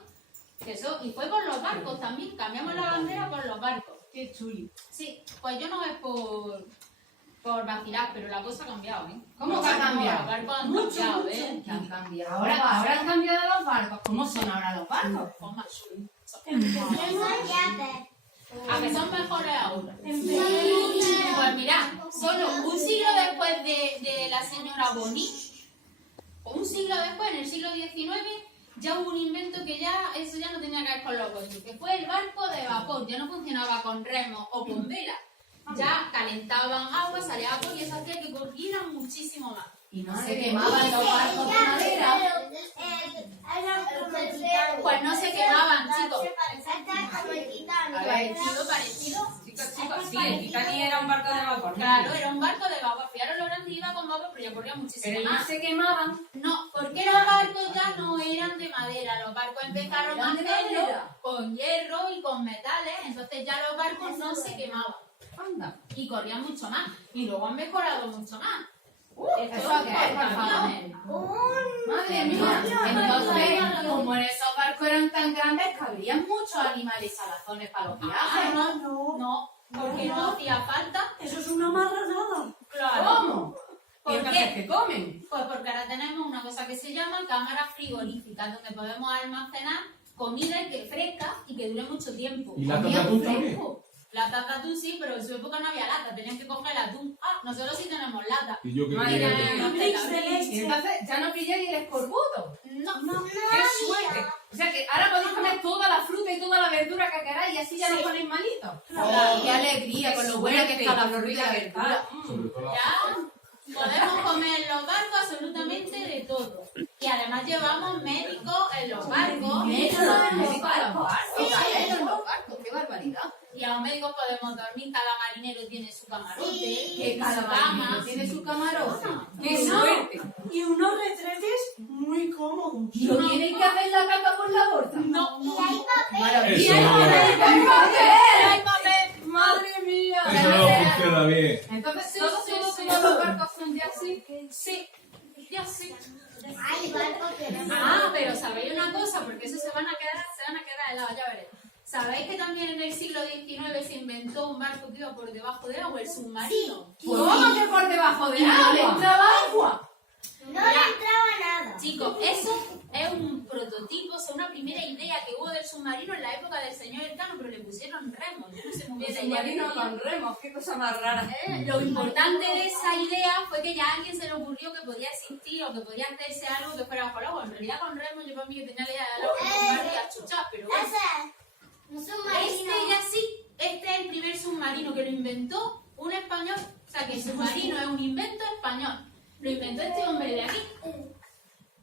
Eso, y fue por los barcos también, cambiamos la bandera por los barcos. Qué chuli. Sí, pues yo no es por vacilar, pero la cosa ha cambiado, ¿eh? ¿Cómo que ha cambiado? Los barcos han Mucho, cambiado, mucho. ¿eh? Que han cambiado. Ahora han cambiado los barcos. ¿Cómo son ahora los barcos? Son más chulos. Empezamos. A que son mejores ahora. Empezamos. Pues mirad, solo un siglo después de la señora Boni, o un siglo después, en el siglo XIX, ya hubo un invento que eso ya no tenía que ver con los coches, que fue el barco de vapor. Ya no funcionaba con remos o con vela. Ya calentaban agua, salía vapor y eso hacía que corrieran muchísimo más. Y no se quemaban los barcos de madera. Pues no se quemaban, chicos. Está como el titán. A ver, Parecido. Chicos, Sí, el Titanic era un barco de vapor. Claro, era un barco de vapor. Fijaros lo grande iba con vapor, pero ya corría muchísimo Pero no más. se quemaban. No, porque los barcos ya no eran de madera. Los barcos empezaron a ¿Eran de hacerlo madera? con hierro y con metales. Entonces ya los barcos no se quemaban. Anda. Y corrían mucho más. Y luego han mejorado mucho más. Esto ¿Eso qué es, por favor? Madre mía. Entonces, como en esos barcos eran tan grandes, cabrían muchos animales y salazones para los viajes. Ah, no. No, porque no hacía falta. Eso es una marranada. Claro. ¿Cómo? ¿Por ¿Y entonces qué? qué comen? Pues porque ahora tenemos una cosa que se llama cámara frigorífica, donde podemos almacenar comida y que fresca y que dure mucho tiempo. ¿Y latas de atún también? Latas de atún sí, pero en su época no había lata, tenían que coger atún. Ah, nosotros sí tenemos lata. Y yo que Madre quería mía. que- No, Brix de Y leche. entonces ya no pillé ni el escorbuto. no. ¡Qué suerte! O sea que ahora podéis comer toda la fruta y toda la verdura que queráis y así ya no ponéis malitos. Oh, qué alegría, con lo buena que está la Qué fruta y la rica que verdura. está. Sobre todo la- Ya podemos comer en los barcos absolutamente de todo. Y además llevamos médicos en los barcos. Médicos en los barcos. Médicos en los barcos, qué barbaridad. Y a los médicos podemos dormir. Cada marinero tiene su camarote, Que su cada marinero cama. tiene su camarote. ¡Qué No. suerte! Y unos retretes muy cómodos. ¿Y no tienen que hacer la caca por la borda? No, Y hay papel. Maravilla. Eso no, ¡Ay, papel! ¡Madre mía! eso no funciona bien. Entonces, Sí, todos sí, todos sí. los barcos son ya así. sí, ya sí. Hay barcos que no. Ah, pero sabéis una cosa, porque eso se van a quedar helados, ya veréis. ¿Sabéis que también en el siglo XIX se inventó un barco que iba por debajo del agua, el submarino? ¿Cómo que por debajo ¿Y del no le agua? entraba agua? No le entraba nada. Chicos, eso es un prototipo, o sea, una primera idea que hubo del submarino en la época del señor Elcano, pero le pusieron remos. Yo no sé muy bien la idea que Submarino tenía. con remos, qué cosa más rara. Lo importante de esa idea fue que ya a alguien se le ocurrió que podía existir o que podía hacerse algo que fuera bajo el agua. En realidad con remos yo para mí que tenía la idea de algo que a chuchar, pero bueno. Ese, un submarino. Este ya sí, este es el primer submarino que lo inventó un español. O sea que el submarino es un invento español. Lo inventó este hombre de aquí,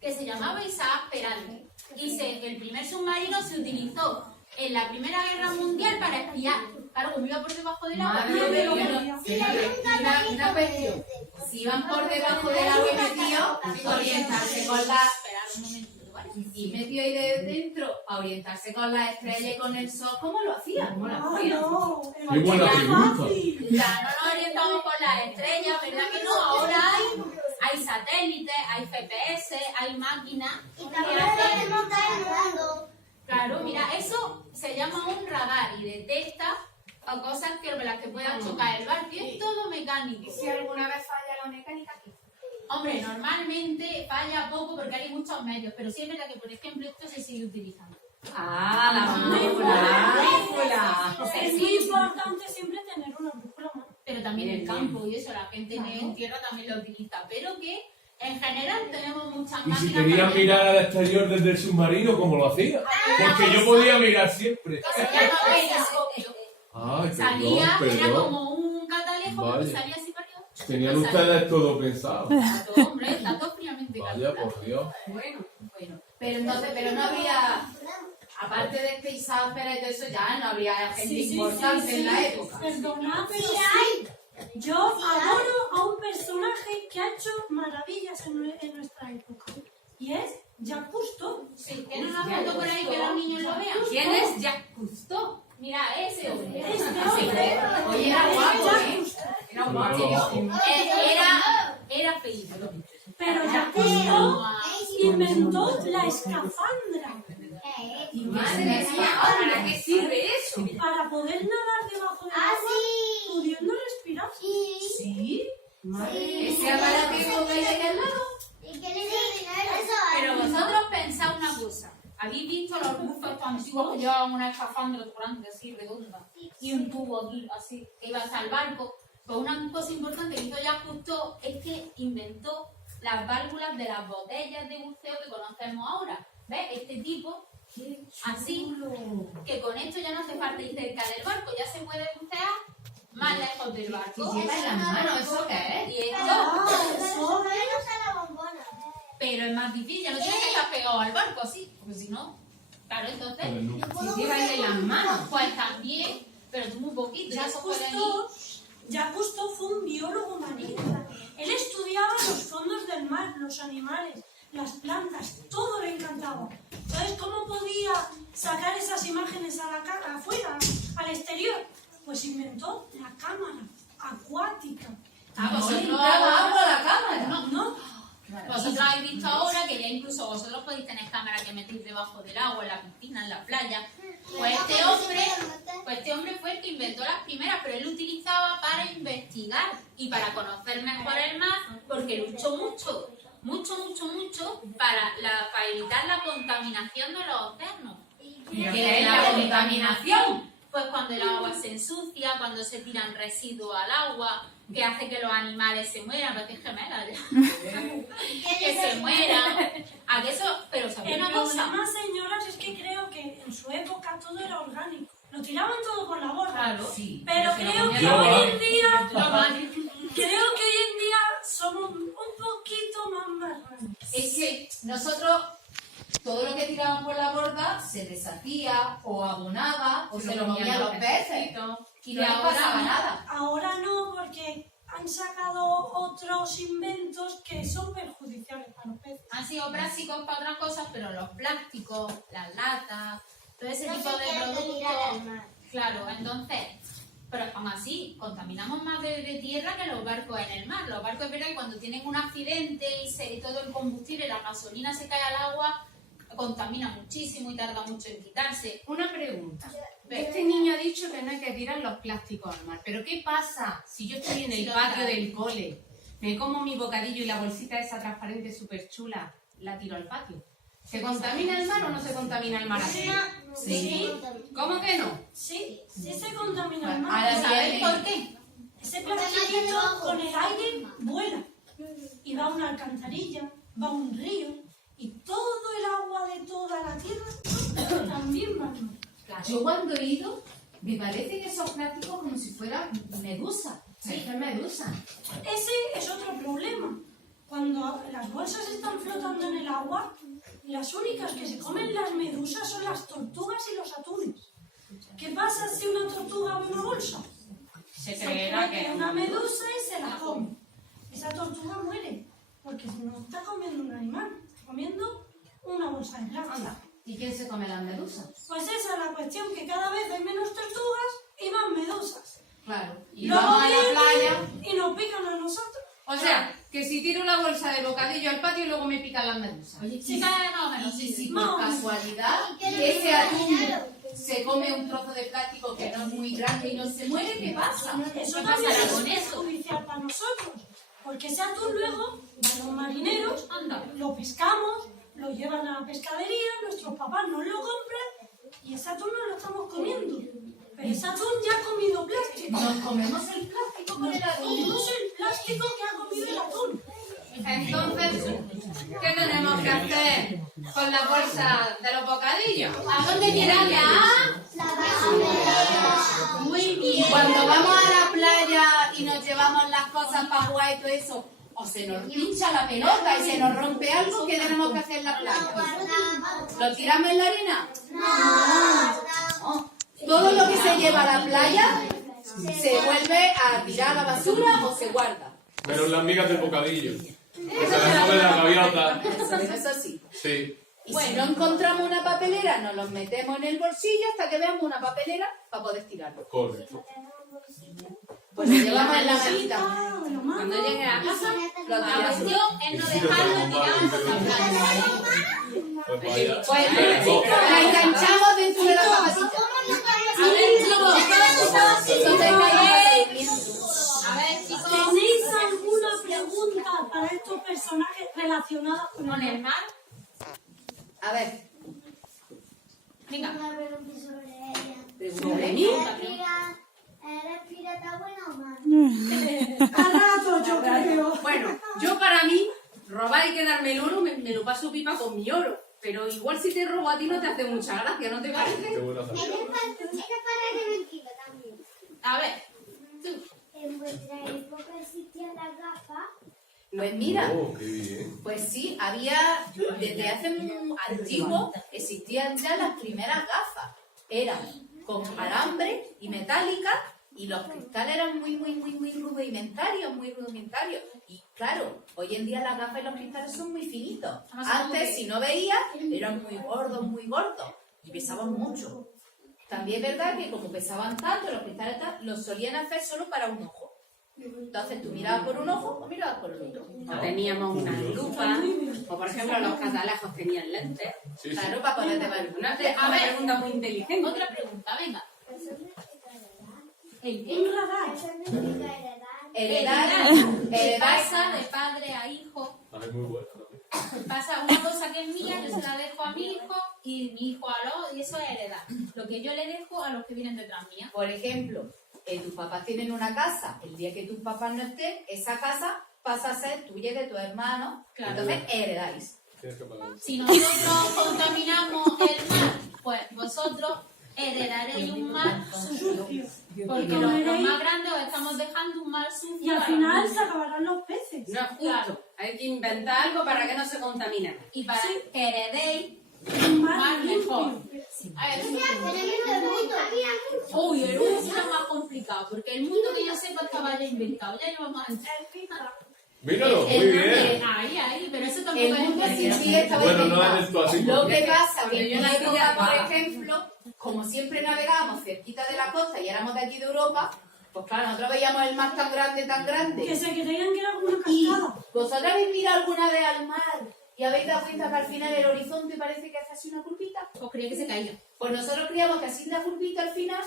que se llamaba Isaac Peralta. Y el primer submarino se utilizó en la Primera Guerra Mundial para espiar. Claro, como iba por debajo del agua. Madre no mía. me lo podía. Sí, hay un Una catalito cuestión. Si van por debajo del agua y metidos, orientarse con la... Esperar un momentito, ¿vale? Y metido ahí de dentro, a orientarse con las estrellas y con el sol, ¿cómo lo hacían? ¿Cómo lo Ah, hacían? no. Qué buena Es pregunta. fácil. Ya no nos orientamos con las estrellas, ¿verdad que no? Ahora hay satélites, hay GPS, hay máquinas. y también podemos dar el mundo. Claro, mira, eso se llama un radar y detecta a cosas que las que puedan chocar el barco y es todo mecánico. Si alguna vez falla la mecánica, ¿qué? Hombre, normalmente falla poco porque hay muchos medios, pero sí es verdad que, por ejemplo, esto se sigue utilizando. ¡Ah, la brújula! Es muy importante siempre tener una brújula más. Pero también Bien, el campo y eso, la gente en tierra también lo utiliza, pero que en general tenemos muchas Y si máquinas. querían también. mirar al exterior desde el submarino, ¿cómo lo hacían? Porque yo podía mirar siempre. Se llama periscopio. Ay, Salía, perdón, era perdón. como un catalejo Vale. y salía así para arriba. Tenían Pues salía. ustedes todo pensado. Está todo, hombre, está todo fríamente Vaya, calculado. por Dios. Bueno, pero entonces, pero no habría, aparte de este Isaac Pérez y todo eso, ya no habría gente importante en la época. Perdona, pero Sí, sí. Yo adoro a un personaje que ha hecho maravillas en nuestra época. Y es Jacques Cousteau. Sí, tiene una foto por ahí que los niños lo vean. ¿Quién es Jacques Cousteau? Mira, ese hombre. Este hombre. Oye, era guapo, ¿eh? Era un Pero guapísimo. Era feíto. Pero Jacques Cousteau inventó la escafandra Madre mía, ¿para qué sirve eso? para poder nadar debajo del Ah, agua sí. pudiendo respirar. Sí. ¿Sí? Sí. ¿Ese aparatito que hay ahí al lado? ¿Y qué le dio dinero? Eso Pero vosotros pensad una cosa. ¿Habéis visto los buzos estos antiguos que llevaban una escafandra grande así, redonda? Y un tubo aquí, así, que iba hasta el barco. Pues una cosa importante que hizo Jacques Cousteau es que inventó las válvulas de las botellas de buceo que conocemos ahora. ¿Ves? Este tipo, así, que con esto ya no hace falta ir cerca del barco, ya se puede bucear más lejos del barco. Lleva en las manos, ¿eso qué es? Y esto, no la bombona. pero es más difícil, ya no tienes que estar pegado al barco así, porque si no, claro, entonces, Si lleva ahí en las manos. pues también pero tú muy poquito. Jacques Cousteau fue un biólogo marino. Él estudiaba los fondos del mar, los animales, las plantas, todo le encantaba. Entonces, ¿cómo podía sacar esas imágenes a la cara, afuera, al exterior? Pues inventó la cámara acuática. Vosotros entraba agua a la cámara. ¿No? Vosotros habéis visto ahora que ya incluso vosotros podéis tener cámaras que metéis debajo del agua, en la piscina, en la playa. Pues este hombre fue el que inventó las primeras, pero él lo utilizaba para investigar y para conocer mejor el mar, porque luchó mucho para evitar la contaminación de los océanos. ¿Qué es la contaminación? Pues cuando el agua se ensucia, cuando se tiran residuos al agua, que hace que los animales se mueran, porque es gemela ya. Que se mueran. ¿A que eso? Pero ¿sabéis El una cosa? problema, señoras, es que creo que en su época todo era orgánico. Lo tiraban todo por la borda. Claro. Sí. Pero se lo creo comía que la hoy vaca. en día, Lo más- somos un poquito más marranos. Es que nosotros, todo lo que tiraban por la borda se deshacía o abonaba o se lo comían los peces. Y no les pasaba nada. Ahora no, porque han sacado otros inventos que son perjudiciales para los peces. Han sido plásticos para otras cosas, pero los plásticos, las latas, todo ese No tipo se de quieren tirar al productos. mar. Claro, entonces, pero aún así, contaminamos más de tierra que los barcos en el mar. Los barcos es verdad que cuando tienen un accidente y todo el combustible, la gasolina se cae al agua, contamina muchísimo y tarda mucho en quitarse. Una pregunta. Este niño ha dicho que no hay que tirar los plásticos al mar. ¿Pero qué pasa si yo estoy en Si el lo patio traes. del cole, me como mi bocadillo y la bolsita esa transparente súper chula, la tiro al patio? ¿Se contamina el mar o no se contamina el mar así? Sí. ¿Cómo que no? Sí, sí se contamina el mar. Ahora ¿Sabéis bien, por qué? Ese plastiquito con el aire vuela y va a una alcantarilla, va a un río y todo el agua de toda la tierra también va al mar. yo cuando he ido, me parecen esos plásticos como si fueran medusa. Parecen medusa. Ese es otro problema. Cuando las bolsas están flotando en el agua, las únicas que se comen las medusas son las tortugas y los atunes. ¿Qué pasa si una tortuga ve una bolsa? Se Se creerá cree que que es una medusa y se la come. Esa tortuga muere, porque no está comiendo un animal, está comiendo una bolsa de plástico. Anda. ¿Y quién se come las medusas? Pues esa es la cuestión, que cada vez hay menos tortugas y más medusas. Claro. Y Luego vamos a la vienen playa. y nos pican a nosotros. O sea, que si tiro una bolsa de bocadillo al patio y luego me pican las medusas. Oye, Sí, más o menos, y sí, si sí. por No. casualidad ¿Y qué ese le atún pasa? se come un trozo de plástico que no es muy grande y no se muere, ¿qué pasa? Eso ¿Qué también pasará es con eso? perjudicial para nosotros, porque ese atún luego, los marineros, Anda. lo pescamos, lo llevan a la pescadería, nuestros papás nos lo compran y ese atún no lo estamos comiendo. Pero ese atún ya ha comido plástico. Nos comemos el plástico con el Nos atún. comemos el plástico que ha comido el atún. Entonces, ¿qué tenemos que hacer con la bolsa de los bocadillos? ¿A dónde tirarla? La basura. Muy bien. Cuando vamos a la playa y nos llevamos las cosas para jugar y todo eso, o se nos pincha la pelota y se nos rompe algo, ¿qué tenemos que hacer en la playa? ¿Lo tiramos en la arena? No. Todo lo que se lleva a la playa se vuelve a tirar a la basura o se guarda. Menos las migas del bocadillo. Que se las come la gaviota. Eso sí. Sí. Y si no encontramos una papelera, nos los metemos en el bolsillo hasta que veamos una papelera para poder tirarlo. Correcto. Pues lo llevamos en la manita. Ah, lo malo. Cuando llegue a casa, Lo La tiramos. cuestión es no dejarlo tirado en la playa. Pues vaya. Pues la enganchamos dentro de la zapatilla. A ver, chicos, Eso te cae durmiendo. a ver, chicos, ¿Tenéis alguna pregunta para estos personajes relacionados con con el mar. A ver, Venga. Una pregunta sobre ella. ¿sobre mí? ¿Eres pirata buena o mala? A rato, yo creo. bueno, yo para mí, robar y quedarme el oro, me lo paso pipa con mi oro. Pero igual si te robo a ti no te hace mucha gracia, ¿no te Qué parece? buena Ella salida. para mentira también. A ver, En vuestra época existían las gafas. Pues mira, Oh, qué bien. pues sí, había, desde hace muy antiguo, existían ya las primeras gafas. Eran con alambre y metálica, y los cristales eran muy rudimentarios, Y claro, hoy en día las gafas y los cristales son muy finitos. Antes, si no veías, eran muy gordos, y pesaban mucho. También es verdad que como pesaban tanto, los cristales los solían hacer solo para un ojo. Entonces tú mirabas por un ojo o mirabas por el otro. No teníamos una lupa, o por ejemplo los catalejos tenían lentes. Sí, Claro, para poder ver. Una pregunta muy inteligente. Otra pregunta, venga. ¿El Un qué? radar. Eso significa heredar. ¿Qué Heredar. pasa de padre a hijo? A ver, muy bueno también. Pasa una cosa que es mía, yo se la dejo a mi hijo y mi hijo a los, y eso es heredar. Lo que yo le dejo a los que vienen detrás mía. Por ejemplo, tus papás tienen una casa, el día que tus papás no estén, esa casa pasa a ser tuya y de tu hermano, Claro. entonces heredáis. Tienes que pagar. Si nosotros contaminamos el mar, pues vosotros heredaréis un mar sucio. Porque los más grandes os estamos dejando un mar sucio. Y al a final los se acabarán los peces. No es justo. Hay que inventar algo para que no se contamine. y para que heredéis Un mar mar mejor. limpio. A ver, Tenemos el mundo. uy, el mundo es más complicado, porque el mundo que yo sepa estaba ya inventado, ya lo vamos a entrar. Míralo, muy bien. Ahí, pero eso tampoco El es mundo sí inventado. estaba Bueno, no inventado. es esto así. Lo porque- que pasa que Porque yo en mi nací época, acá. por ejemplo, como siempre navegábamos cerquita de la costa y éramos de aquí de Europa, pues claro, nosotros veíamos el mar tan grande, Que se creían que era una y cascada. vosotros habéis mirado alguna vez al mar y habéis dado cuenta que al final el horizonte parece que hace así una curvita. Os creía que se caía. Pues nosotros creíamos que así una curvita al final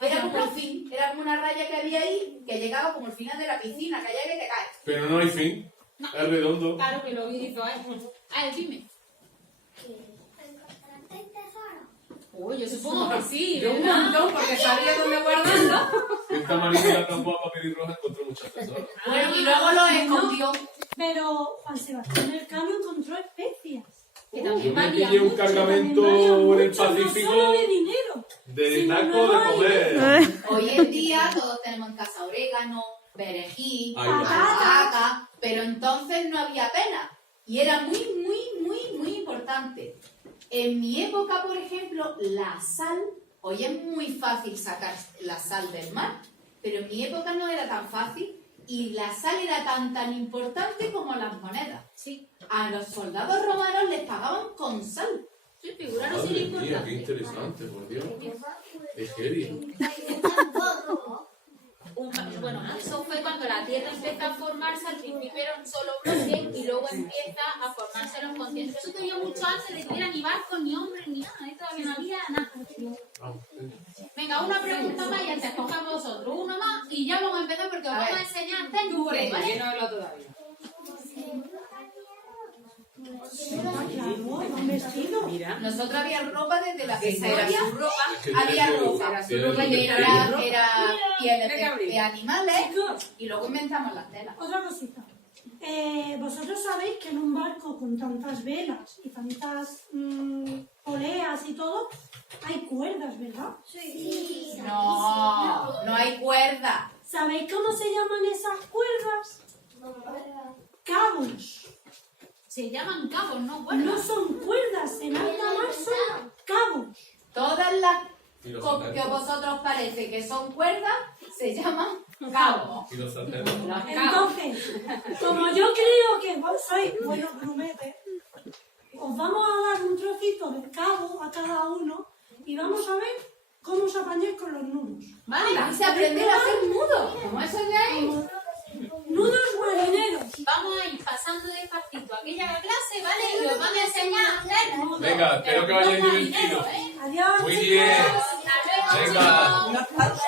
era como el fin, era como una raya que había ahí que llegaba como el final de la piscina, que allá que te caes. Pero no hay fin. Es redondo. Claro que lo hizo, ¿eh? A ver, dime. ¿Encontraste el tesoro? Uy, yo supongo que sí, Yo un ¿verdad? montón porque sabía dónde guardarlo. Esta amarilla tan guapa, pelirroja, encontró muchas tesoros. Bueno, y luego lo escondió. Pero Juan Sebastián Elcano encontró especias. Que Yo también me valía pillé un mucho. cargamento También en valía el mucho, no Pacífico solo de dinero. de sino taco de no comer. Hoy en día todos tenemos en casa orégano, perejil, Ahí va. albahaca, pero entonces no había pena. Y era muy importante. En mi época, por ejemplo, la sal, hoy es muy fácil sacar la sal del mar, pero en mi época no era tan fácil y la sal era tan importante como las monedas. Sí, A los soldados romanos les pagaban con sal. sí, figuraros si Madre le mía, qué importante. interesante, por Dios. Es serio. Bueno, eso fue cuando la Tierra empieza a formarse, al principio era un solo bloque y luego empieza a formarse los continentes. Eso todavía mucho antes de que hubiera ni barcos, ni hombres, ni nada, ahí todavía no había nada. Venga, una pregunta más y antes cogemos vosotros, uno más y ya vamos a empezar porque os A vamos a ver. enseñar a hacer nubes, ¿vale? Yo no hablo todavía. Claro, un vestido. Mira. Nosotros había ropa desde la Esa era prehistoria. su ropa. Es que Había tiene que- ropa, Era su tiene ropa que- y era pieles Venga, Abril. de animales Chicos, y luego inventamos las telas. otra cosita. Vosotros sabéis que en un barco con tantas velas y tantas poleas y todo, hay cuerdas, ¿verdad? Sí. No hay cuerda. ¿Sabéis cómo se llaman esas cuerdas? Cabos. Se llaman cabos, ¿no? No Bueno, son cuerdas, en alta mar son cabos. Todas las Y los que a sartenes. vosotros parece que son cuerdas se llaman cabos. Y los sartenes. Los cabos. Entonces, como yo creo que vos sois buenos grumetes, os vamos a dar un trocito de cabo a cada uno y vamos a ver cómo os apañáis con los nudos. ¿vale? Vamos a aprender a hacer nudos. ¿Cómo eso de ahí? Nudos marineros. Vamos a ir pasando despacito a aquella clase, ¿vale? Y os vamos a enseñar a hacer nudos. Venga, espero que vayáis Nudos divertidos. marineros, ¿eh? Adiós. Muy bien. Hasta luego, Venga. chicos.